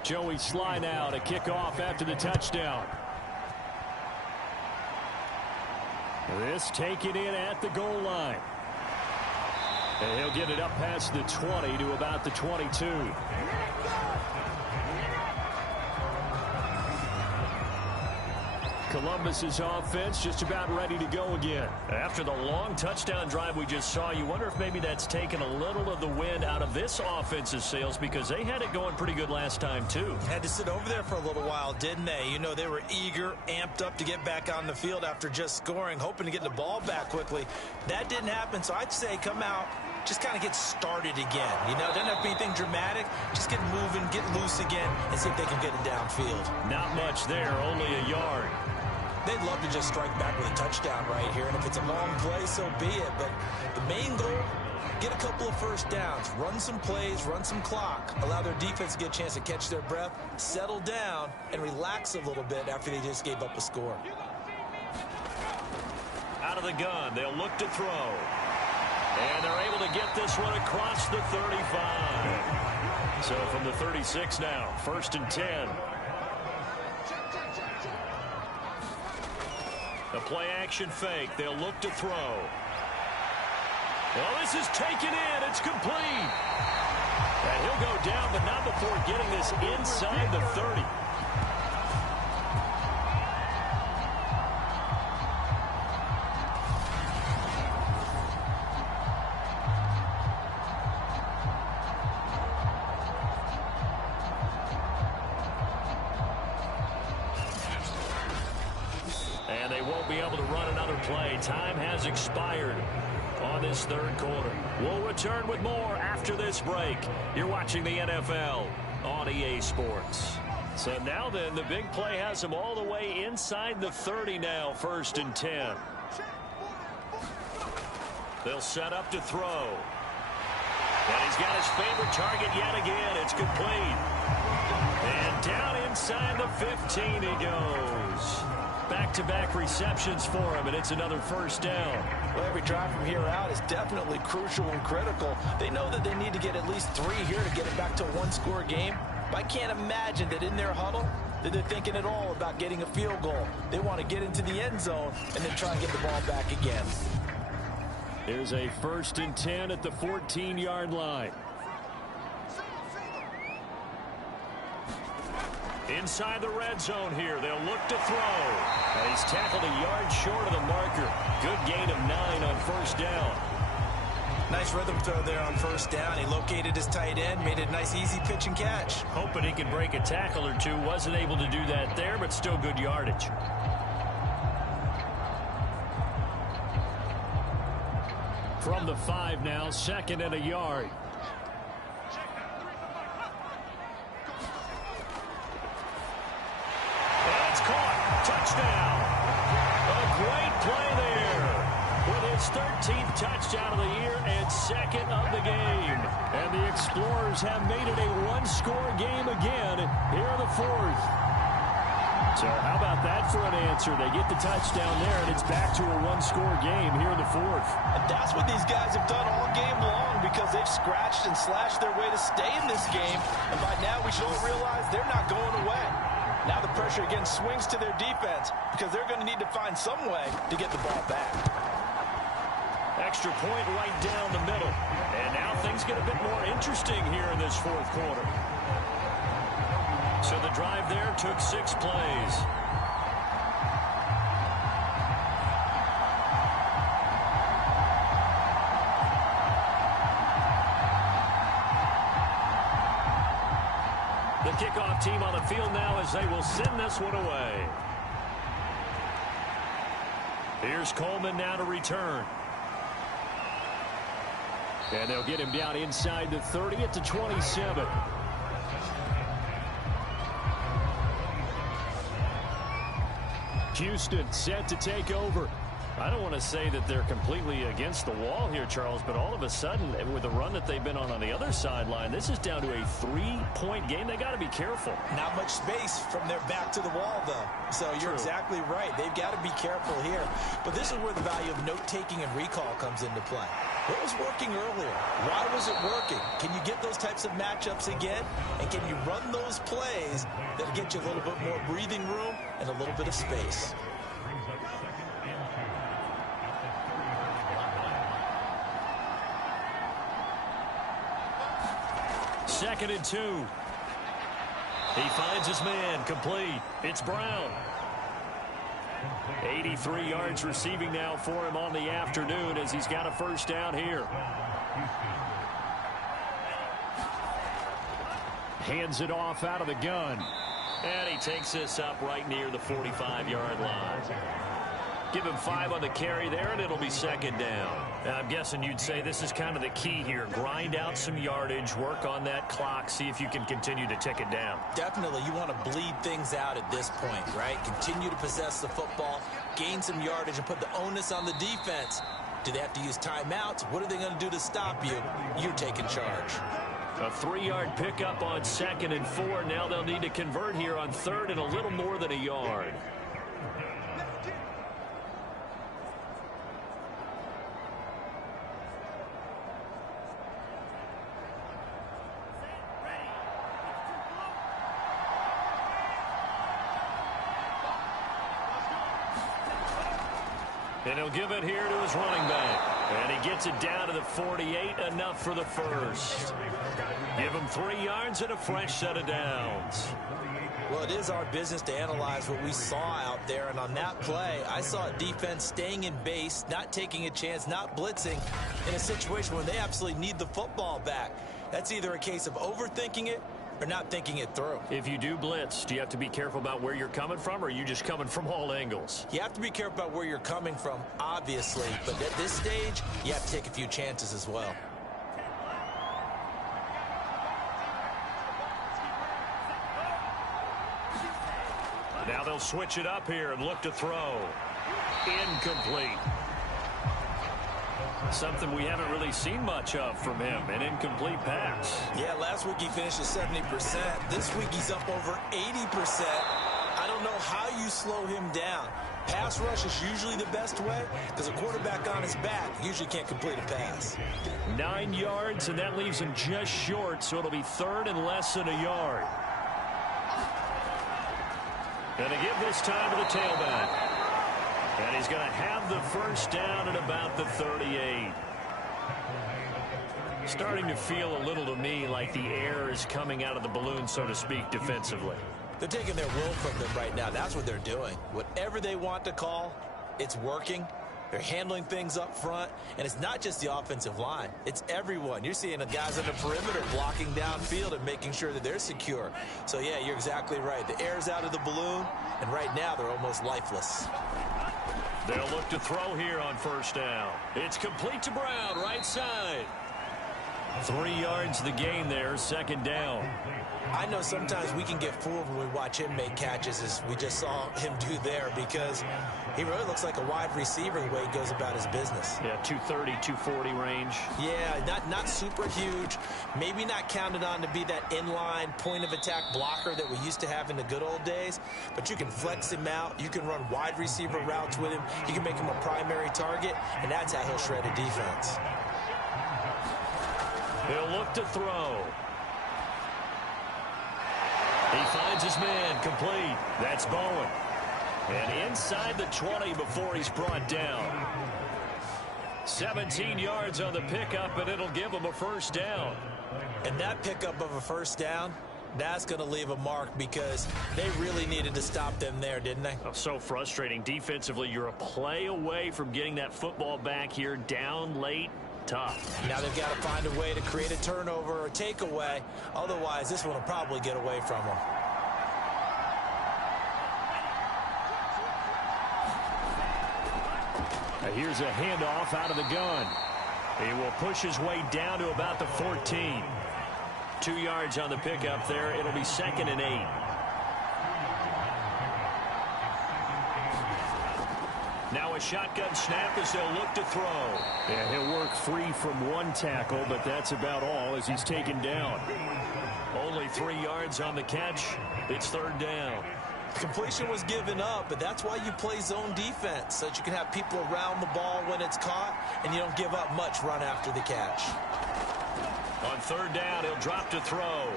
Joey Sly now to kick off after the touchdown. This taken in at the goal line. And he'll get it up past the 20 to about the 22. Columbus's offense just about ready to go again. After the long touchdown drive we just saw, you wonder if maybe that's taken a little of the wind out of this offense's sails, because they had it going pretty good last time too. Had to sit over there for a little while, didn't they? You know, they were eager, amped up to get back on the field after just scoring, hoping to get the ball back quickly. That didn't happen, so I'd say come out, just kind of get started again. You know, doesn't have to be anything dramatic. Just get moving, get loose again, and see if they can get it downfield. Not much there, only a yard. They'd love to just strike back with a touchdown right here, and if it's a long play, so be it. But the main goal, get a couple of first downs, run some plays, run some clock, allow their defense to get a chance to catch their breath, settle down, and relax a little bit after they just gave up a score. Out of the gun, they'll look to throw. And they're able to get this one across the 35. So from the 36 now, 1st and 10. A play-action fake. They'll look to throw. Well, this is taken in. It's complete. And he'll go down, but not before getting this inside the 30. And they won't be able to run another play. Time has expired on this 3rd quarter. We'll return with more after this break. You're watching the NFL on EA Sports. So now then, the big play has him all the way inside the 30 now, 1st and 10. They'll set up to throw. And he's got his favorite target yet again. It's complete. And down inside the 15 he goes. Back-to-back receptions for him, and it's another 1st down. Well, every drive from here out is definitely crucial and critical. They know that they need to get at least 3 here to get it back to a one-score game. But I can't imagine that in their huddle that they're thinking at all about getting a field goal. They want to get into the end zone and then try and get the ball back again. There's a 1st and 10 at the 14-yard line. Inside the red zone here. They'll look to throw. And he's tackled a yard short of the marker. Good gain of 9 on 1st down. Nice rhythm throw there on 1st down. He located his tight end, made it a nice, easy pitch and catch. Hoping he could break a tackle or two. Wasn't able to do that there, but still good yardage. From the 5 now, 2nd and a yard. Touchdown. A great play there with his 13th touchdown of the year and 2nd of the game. And the Explorers have made it a one-score game again here in the 4th. So how about that for an answer? They get the touchdown there, and it's back to a one-score game here in the 4th. And that's what these guys have done all game long, because they've scratched and slashed their way to stay in this game. And by now we should all realize they're not going away. Now the pressure again swings to their defense, because they're going to need to find some way to get the ball back. Extra point right down the middle. And now things get a bit more interesting here in this 4th quarter. So the drive there took 6 plays. The kickoff team on the field now as they will send this one away. Here's Coleman now to return. And they'll get him down inside the 30 at the 27. Houston set to take over. I don't want to say that they're completely against the wall here, Charles, but all of a sudden, with the run that they've been on the other sideline, this is down to a 3-point game. They got to be careful. Not much space from their back to the wall, though. So you're exactly right. They've got to be careful here. But this is where the value of note-taking and recall comes into play. What was working earlier? Why was it working? Can you get those types of matchups again? And can you run those plays that get you a little bit more breathing room and a little bit of space? 2nd and 2. He finds his man, complete. It's Brown. 83 yards receiving now for him on the afternoon as he's got a first down here. Hands it off out of the gun. And he takes this up right near the 45-yard line. Give him 5 on the carry there, and it'll be second down. And I'm guessing you'd say this is kind of the key here. Grind out some yardage, work on that clock, see if you can continue to tick it down. Definitely, you want to bleed things out at this point, right? Continue to possess the football, gain some yardage, and put the onus on the defense. Do they have to use timeouts? What are they going to do to stop you? You're taking charge. A 3-yard pickup on 2nd and 4. Now they'll need to convert here on 3rd and a little more than a yard. And he'll give it here to his running back. And he gets it down to the 48, enough for the first. Give him 3 yards and a fresh set of downs. Well, it is our business to analyze what we saw out there. And on that play, I saw a defense staying in base, not taking a chance, not blitzing in a situation where they absolutely need the football back. That's either a case of overthinking it or not thinking it through. If you do blitz, do you have to be careful about where you're coming from, or are you just coming from all angles? You have to be careful about where you're coming from, obviously. But at this stage, you have to take a few chances as well. Now they'll switch it up here and look to throw. Incomplete. Something we haven't really seen much of from him, an incomplete pass. Yeah, last week he finished at 70%. This week he's up over 80%. I don't know how you slow him down. Pass rush is usually the best way because a quarterback on his back usually can't complete a pass. 9 yards, and that leaves him just short, so it'll be 3rd and less than a yard. And to give this time to the tailback. And he's going to have the first down at about the 38. Starting to feel a little to me like the air is coming out of the balloon, so to speak, defensively. They're taking their will from them right now. That's what they're doing. Whatever they want to call, it's working. They're handling things up front, and it's not just the offensive line. It's everyone. You're seeing the guys on the perimeter blocking downfield and making sure that they're secure. So, yeah, you're exactly right. The air's out of the balloon, and right now they're almost lifeless. They'll look to throw here on first down. It's complete to Brown, right side. 3 yards the gain there, second down. I know sometimes we can get fooled when we watch him make catches, as we just saw him do there, because he really looks like a wide receiver the way he goes about his business. Yeah, 230, 240 range. Yeah, not super huge. Maybe not counted on to be that inline point-of-attack blocker that we used to have in the good old days, but you can flex him out. You can run wide receiver routes with him. You can make him a primary target, and that's how he'll shred a defense. He'll look to throw. He finds his man, complete. That's Bowen. And inside the 20 before he's brought down. 17 yards on the pickup, and it'll give him a first down. And that pickup of a first down, that's going to leave a mark because they really needed to stop them there, didn't they? Oh, so frustrating. Defensively, you're a play away from getting that football back here, down late. Tough. Now they've got to find a way to create a turnover or takeaway. Otherwise, this one will probably get away from them. Now here's a handoff out of the gun. He will push his way down to about the 14. 2 yards on the pickup there. It'll be 2nd and 8. Now a shotgun snap as they'll look to throw. Yeah, he'll work free from one tackle, but that's about all as he's taken down. Only 3 yards on the catch. It's 3rd down. Completion was given up, but that's why you play zone defense, so that you can have people around the ball when it's caught, and you don't give up much run after the catch. On 3rd down, he'll drop to throw.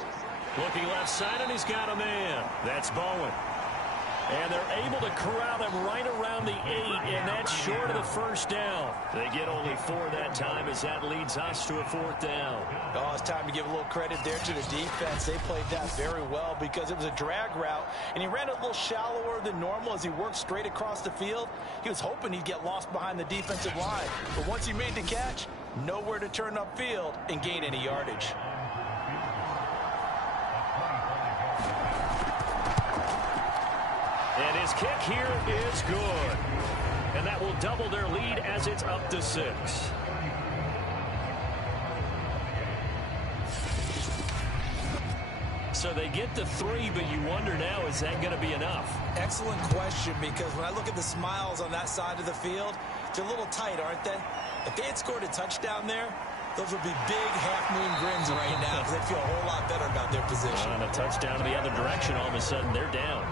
Looking left side, and he's got a man. That's Bowen. And they're able to corral him right around the 8, and that's short of the first down. They get only 4 that time as that leads us to a 4th down. Oh, it's time to give a little credit there to the defense. They played that very well because it was a drag route, and he ran a little shallower than normal as he worked straight across the field. He was hoping he'd get lost behind the defensive line, but once he made the catch, nowhere to turn upfield and gain any yardage. And his kick here is good. And that will double their lead as it's up to 6. So they get to 3, but you wonder now, is that going to be enough? Excellent question, because when I look at the smiles on that side of the field, they're a little tight, aren't they? If they had scored a touchdown there, those would be big half-moon grins right now because they feel a whole lot better about their position. On a touchdown in the other direction, all of a sudden they're down.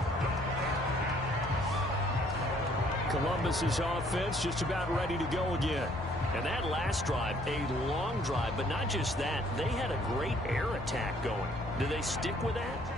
Columbus's offense just about ready to go again. And that last drive, a long drive, but not just that. They had a great air attack going. Do they stick with that?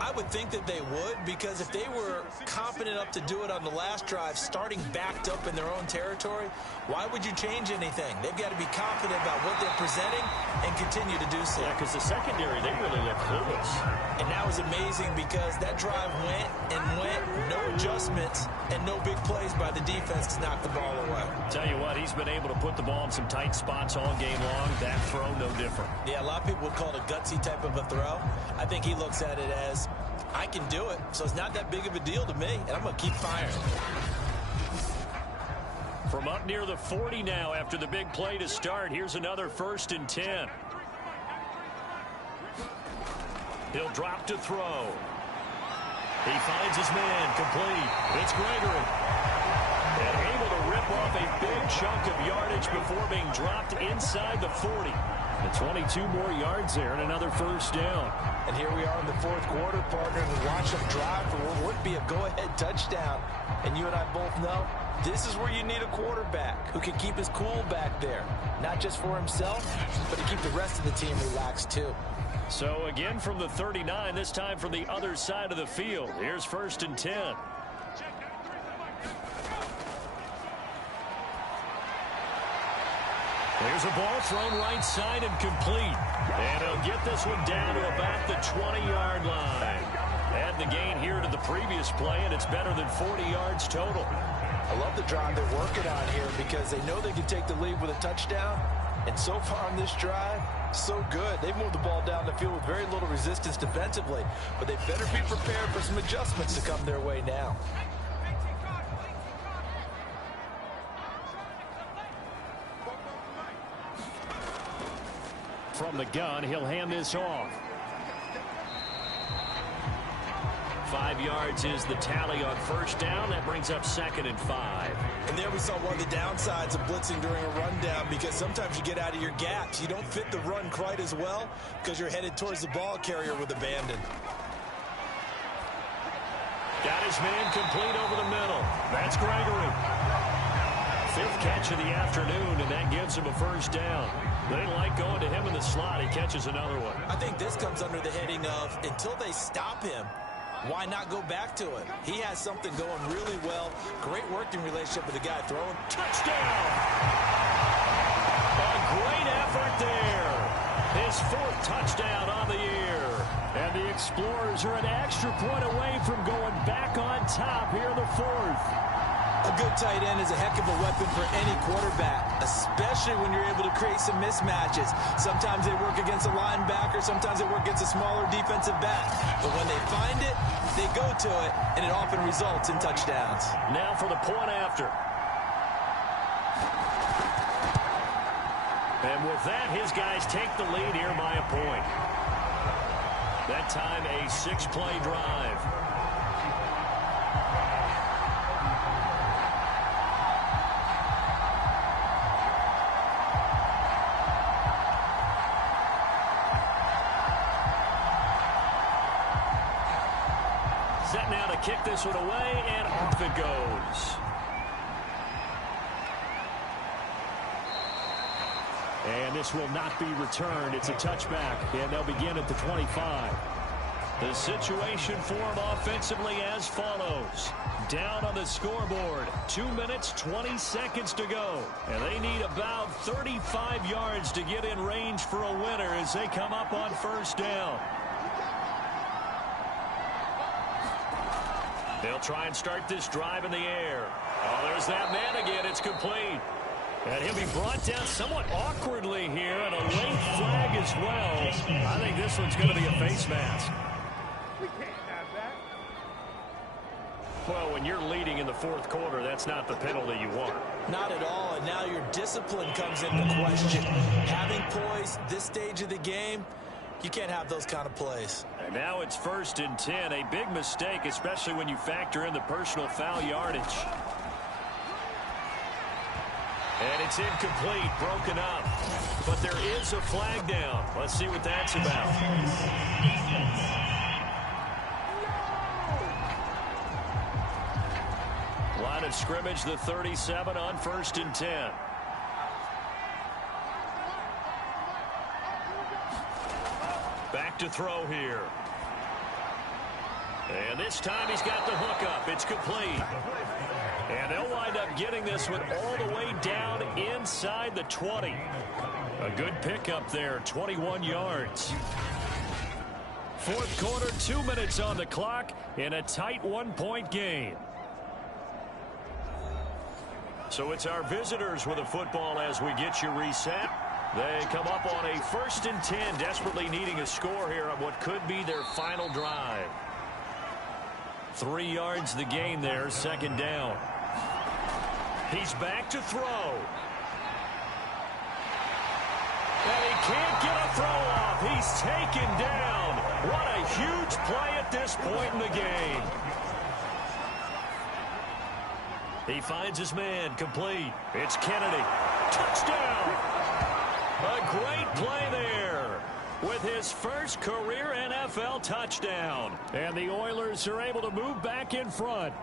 I would think that they would, because if they were confident enough to do it on the last drive, starting backed up in their own territory, why would you change anything? They've got to be confident about what they're presenting and continue to do so. Yeah, because the secondary, they really look clueless. And that was amazing because that drive went and went, no adjustments, and no big plays by the defense to knock the ball away. Tell you what, he's been able to put the ball in some tight spots all game long. That throw, no different. Yeah, a lot of people would call it a gutsy type of a throw. I think he looks at it as, I can do it, so it's not that big of a deal to me, and I'm going to keep firing. From up near the 40 now after the big play to start, here's another 1st and 10. He'll drop to throw. He finds his man, complete. It's Gregory. And able to rip off a big chunk of yardage before being dropped inside the 40. And 22 more yards there and another 1st down. And here we are in the 4th quarter, partner, and watch them drive for what would be a go-ahead touchdown. And you and I both know this is where you need a quarterback who can keep his cool back there. Not just for himself, but to keep the rest of the team relaxed too. So again from the 39, this time from the other side of the field. Here's 1st and 10. There's a ball thrown right side and complete. And he'll get this one down to about the 20-yard line. Add the gain here to the previous play, and it's better than 40 yards total. I love the drive they're working on here because they know they can take the lead with a touchdown. And so far on this drive, so good. They've moved the ball down the field with very little resistance defensively. But they better be prepared for some adjustments to come their way now. From the gun, he'll hand this off. 5 yards is the tally on 1st down. That brings up 2nd and 5. And there we saw one of the downsides of blitzing during a rundown, because sometimes you get out of your gaps. You don't fit the run quite as well because you're headed towards the ball carrier with abandon. Got his man complete over the middle. That's Gregory. 5th catch of the afternoon, and that gives him a 1st down. They like going to him in the slot. He catches another one. I think this comes under the heading of, until they stop him, why not go back to it? He has something going really well. Great working relationship with the guy throwing. Touchdown! A great effort there. His 4th touchdown on the year. And the Explorers are an extra point away from going back on top here in the 4th. A good tight end is a heck of a weapon for any quarterback, especially when you're able to create some mismatches. Sometimes they work against a linebacker, sometimes they work against a smaller defensive back. But when they find it, they go to it, and it often results in touchdowns. Now for the point after. And with that, his guys take the lead here by a point. That time, a 6-play drive. Set now to kick this one away, and off it goes. And this will not be returned. It's a touchback, and they'll begin at the 25. The situation for him offensively as follows. Down on the scoreboard, 2 minutes, 20 seconds to go. And they need about 35 yards to get in range for a winner as they come up on first down. They'll try and start this drive in the air. Oh, there's that man again. It's complete. And he'll be brought down somewhat awkwardly here, and a late flag as well. I think this one's going to be a face mask. We can't have that. Well, when you're leading in the fourth quarter, that's not the penalty you want. Not at all, and now your discipline comes into question. Having poise this stage of the game, you can't have those kind of plays. And now it's 1st and 10, a big mistake, especially when you factor in the personal foul yardage. And it's incomplete, broken up. But there is a flag down. Let's see what that's about. Line of scrimmage, the 37 on 1st and 10. Back to throw here. And this time he's got the hook up. It's complete. And they'll wind up getting this one all the way down inside the 20. A good pickup there, 21 yards. Fourth quarter, 2 minutes on the clock in a tight 1-point game. So it's our visitors with the football as we get you reset. They come up on a 1st and 10, desperately needing a score here on what could be their final drive. 3 yards the gain there, 2nd down. He's back to throw. And he can't get a throw off. He's taken down. What a huge play at this point in the game. He finds his man, complete. It's Kennedy. Touchdown. A great play there with his first career NFL touchdown. And the Oilers are able to move back in front.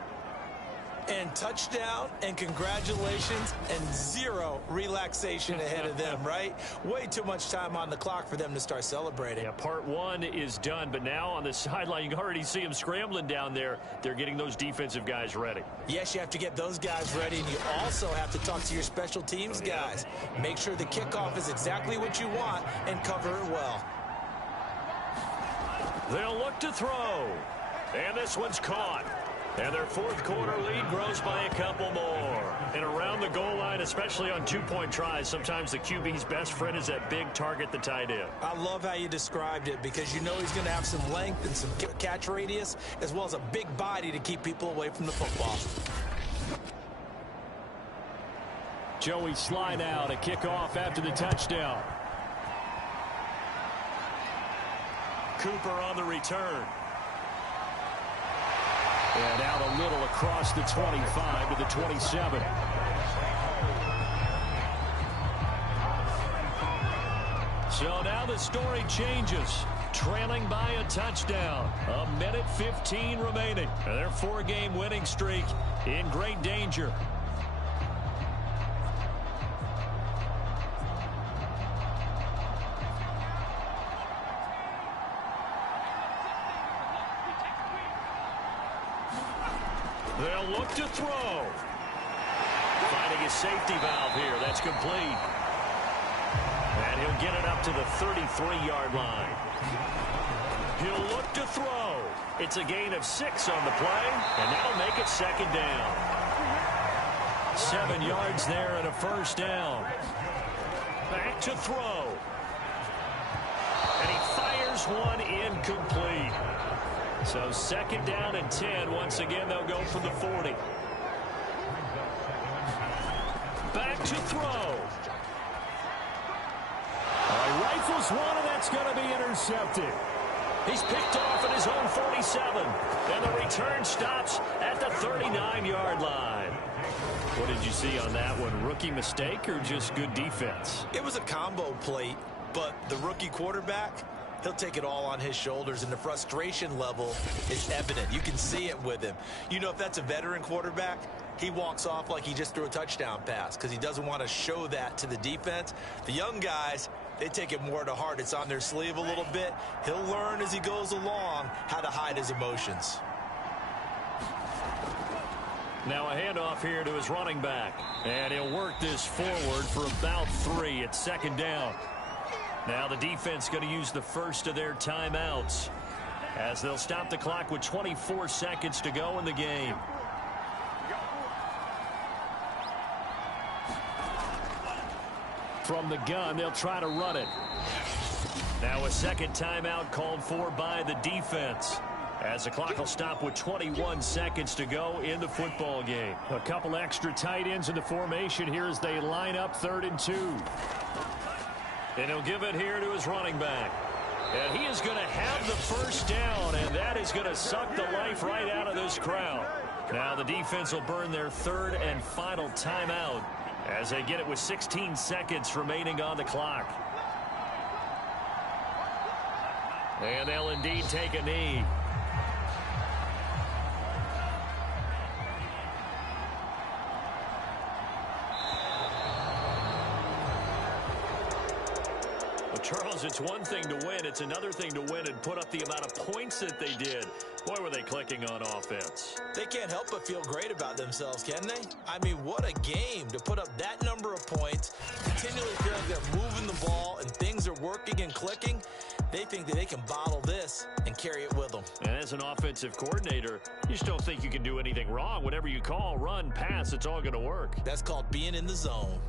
And touchdown, and congratulations, and zero relaxation ahead of them, right? Way too much time on the clock for them to start celebrating. Yeah, part one is done, but now on the sideline, you can already see them scrambling down there. They're getting those defensive guys ready. Yes, you have to get those guys ready, and you also have to talk to your special teams guys. Make sure the kickoff is exactly what you want and cover it well. They'll look to throw, and this one's caught. And their fourth quarter lead grows by a couple more. And around the goal line, especially on two-point tries, sometimes the QB's best friend is that big target, the tight end. I love how you described it because you know he's going to have some length and some catch radius as well as a big body to keep people away from the football. Joey slide out, a kickoff after the touchdown. Cooper on the return. And out a little across the 25 to the 27. So now the story changes. Trailing by a touchdown. 1:15 remaining. And their 4-game winning streak in great danger. They'll look to throw. Finding his safety valve here. That's complete. And he'll get it up to the 33-yard line. He'll look to throw. It's a gain of 6 on the play, and that'll make it 2nd down. 7 yards there and a 1st down. Back to throw. And he fires one incomplete. So 2nd down and 10. Once again, they'll go from the 40. Back to throw. Rifles one, and that's going to be intercepted. He's picked off at his own 47. And the return stops at the 39-yard line. What did you see on that one? Rookie mistake or just good defense? It was a combo plate, but the rookie quarterback, he'll take it all on his shoulders, and the frustration level is evident. You can see it with him. You know, if that's a veteran quarterback, he walks off like he just threw a touchdown pass because he doesn't want to show that to the defense. The young guys, They take it more to heart. It's on their sleeve a little bit. He'll learn as he goes along how to hide his emotions. Now a handoff here to his running back. And he'll work this forward for about 3. It's second down. Now the defense going to use the first of their timeouts, as they'll stop the clock with 24 seconds to go in the game. From the gun, they'll try to run it. Now a second timeout called for by the defense, as the clock will stop with 21 seconds to go in the football game. A couple extra tight ends in the formation here as they line up 3rd and 2. And he'll give it here to his running back. And he is going to have the first down, and that is going to suck the life right out of this crowd. Now the defense will burn their 3rd and final timeout as they get it with 16 seconds remaining on the clock. And they'll indeed take a knee. Well, Charles, it's one thing to win. It's another thing to win and put up the amount of points that they did. Boy, were they clicking on offense. They can't help but feel great about themselves, can they? I mean, what a game to put up that number of points, continually feel like they're moving the ball and things are working and clicking. They think that they can bottle this and carry it with them. And as an offensive coordinator, you just don't think you can do anything wrong. Whatever you call, run, pass, it's all going to work. That's called being in the zone.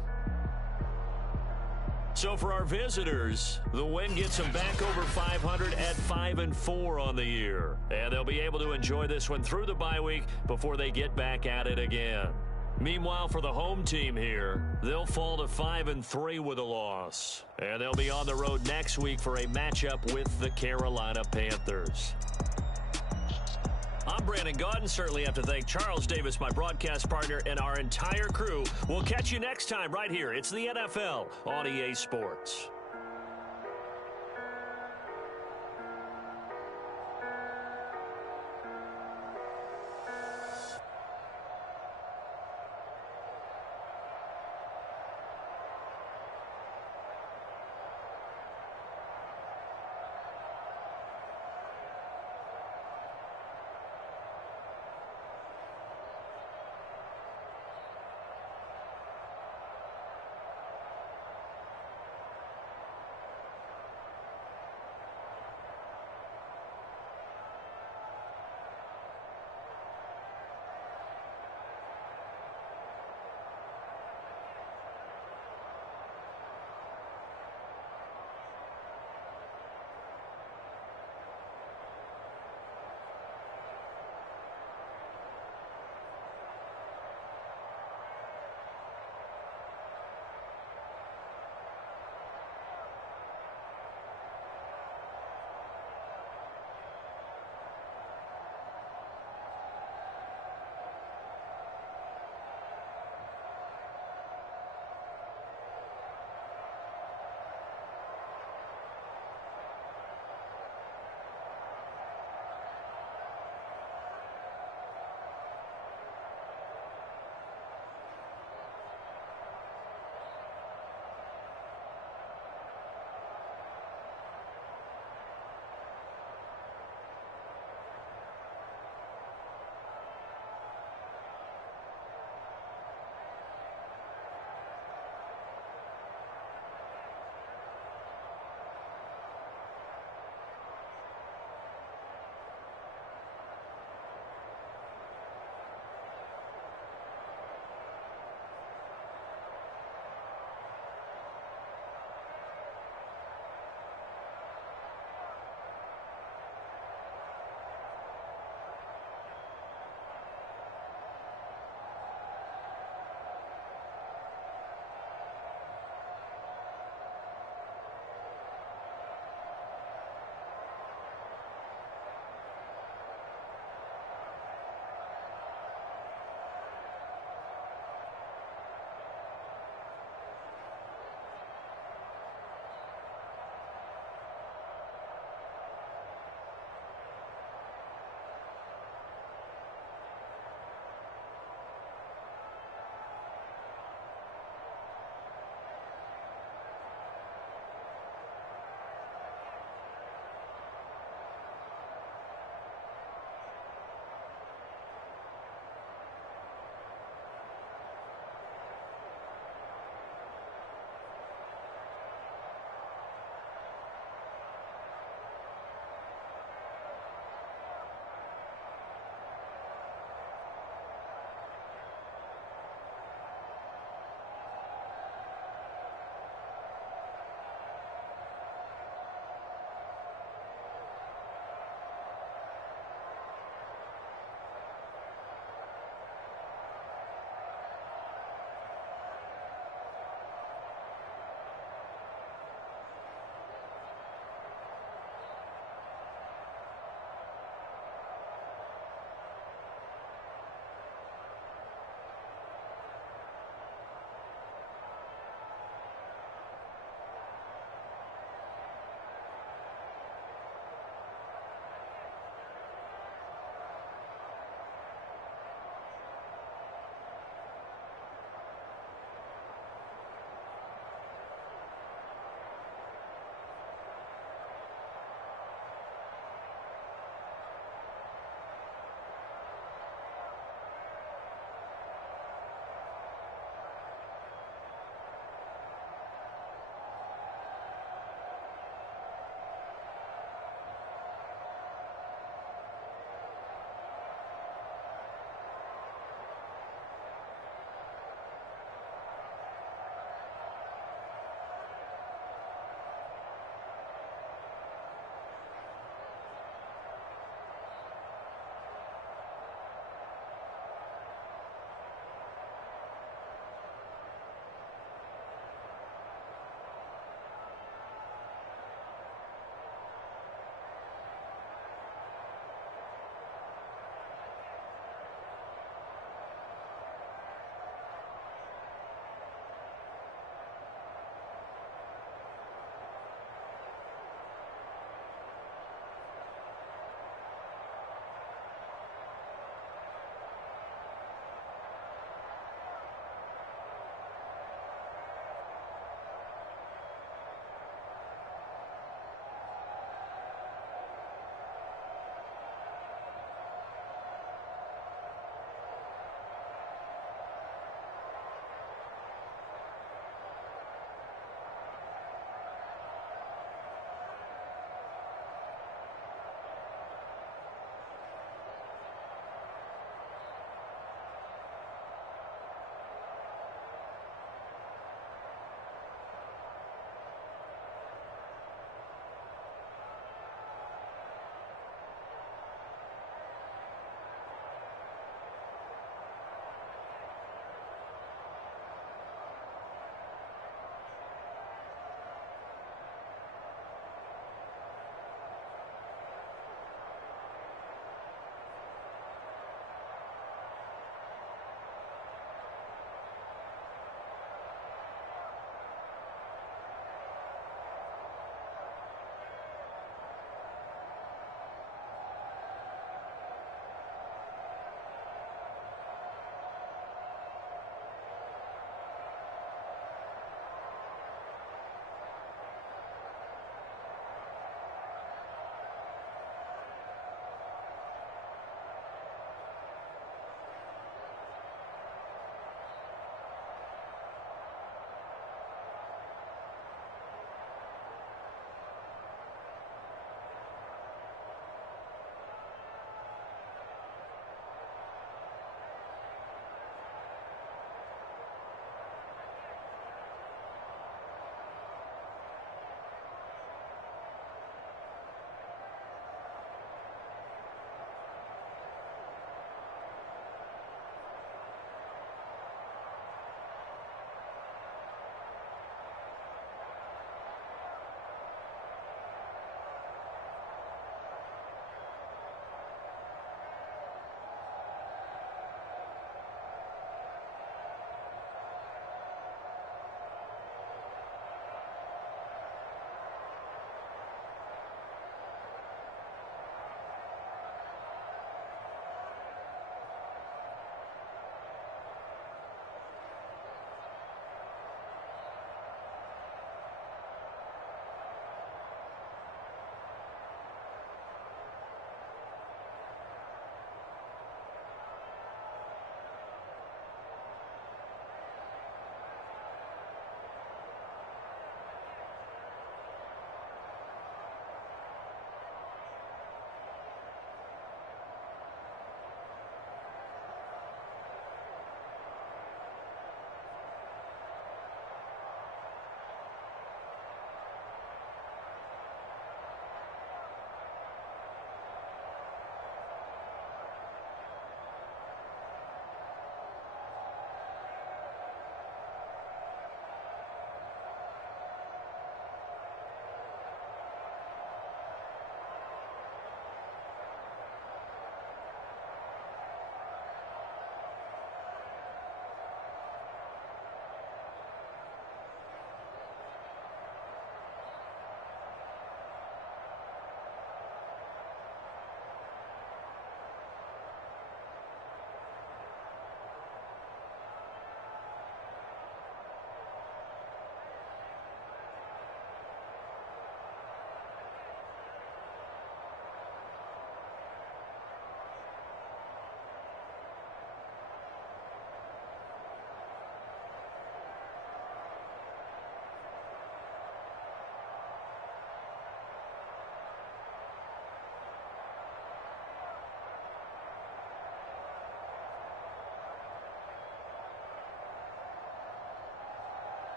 So for our visitors, the win gets them back over 500 at 5-4 on the year. And they'll be able to enjoy this one through the bye week before they get back at it again. Meanwhile, for the home team here, they'll fall to 5-3 with a loss. And they'll be on the road next week for a matchup with the Carolina Panthers. I'm Brandon Gaudin. Certainly have to thank Charles Davis, my broadcast partner, and our entire crew. We'll catch you next time right here. It's the NFL on EA Sports.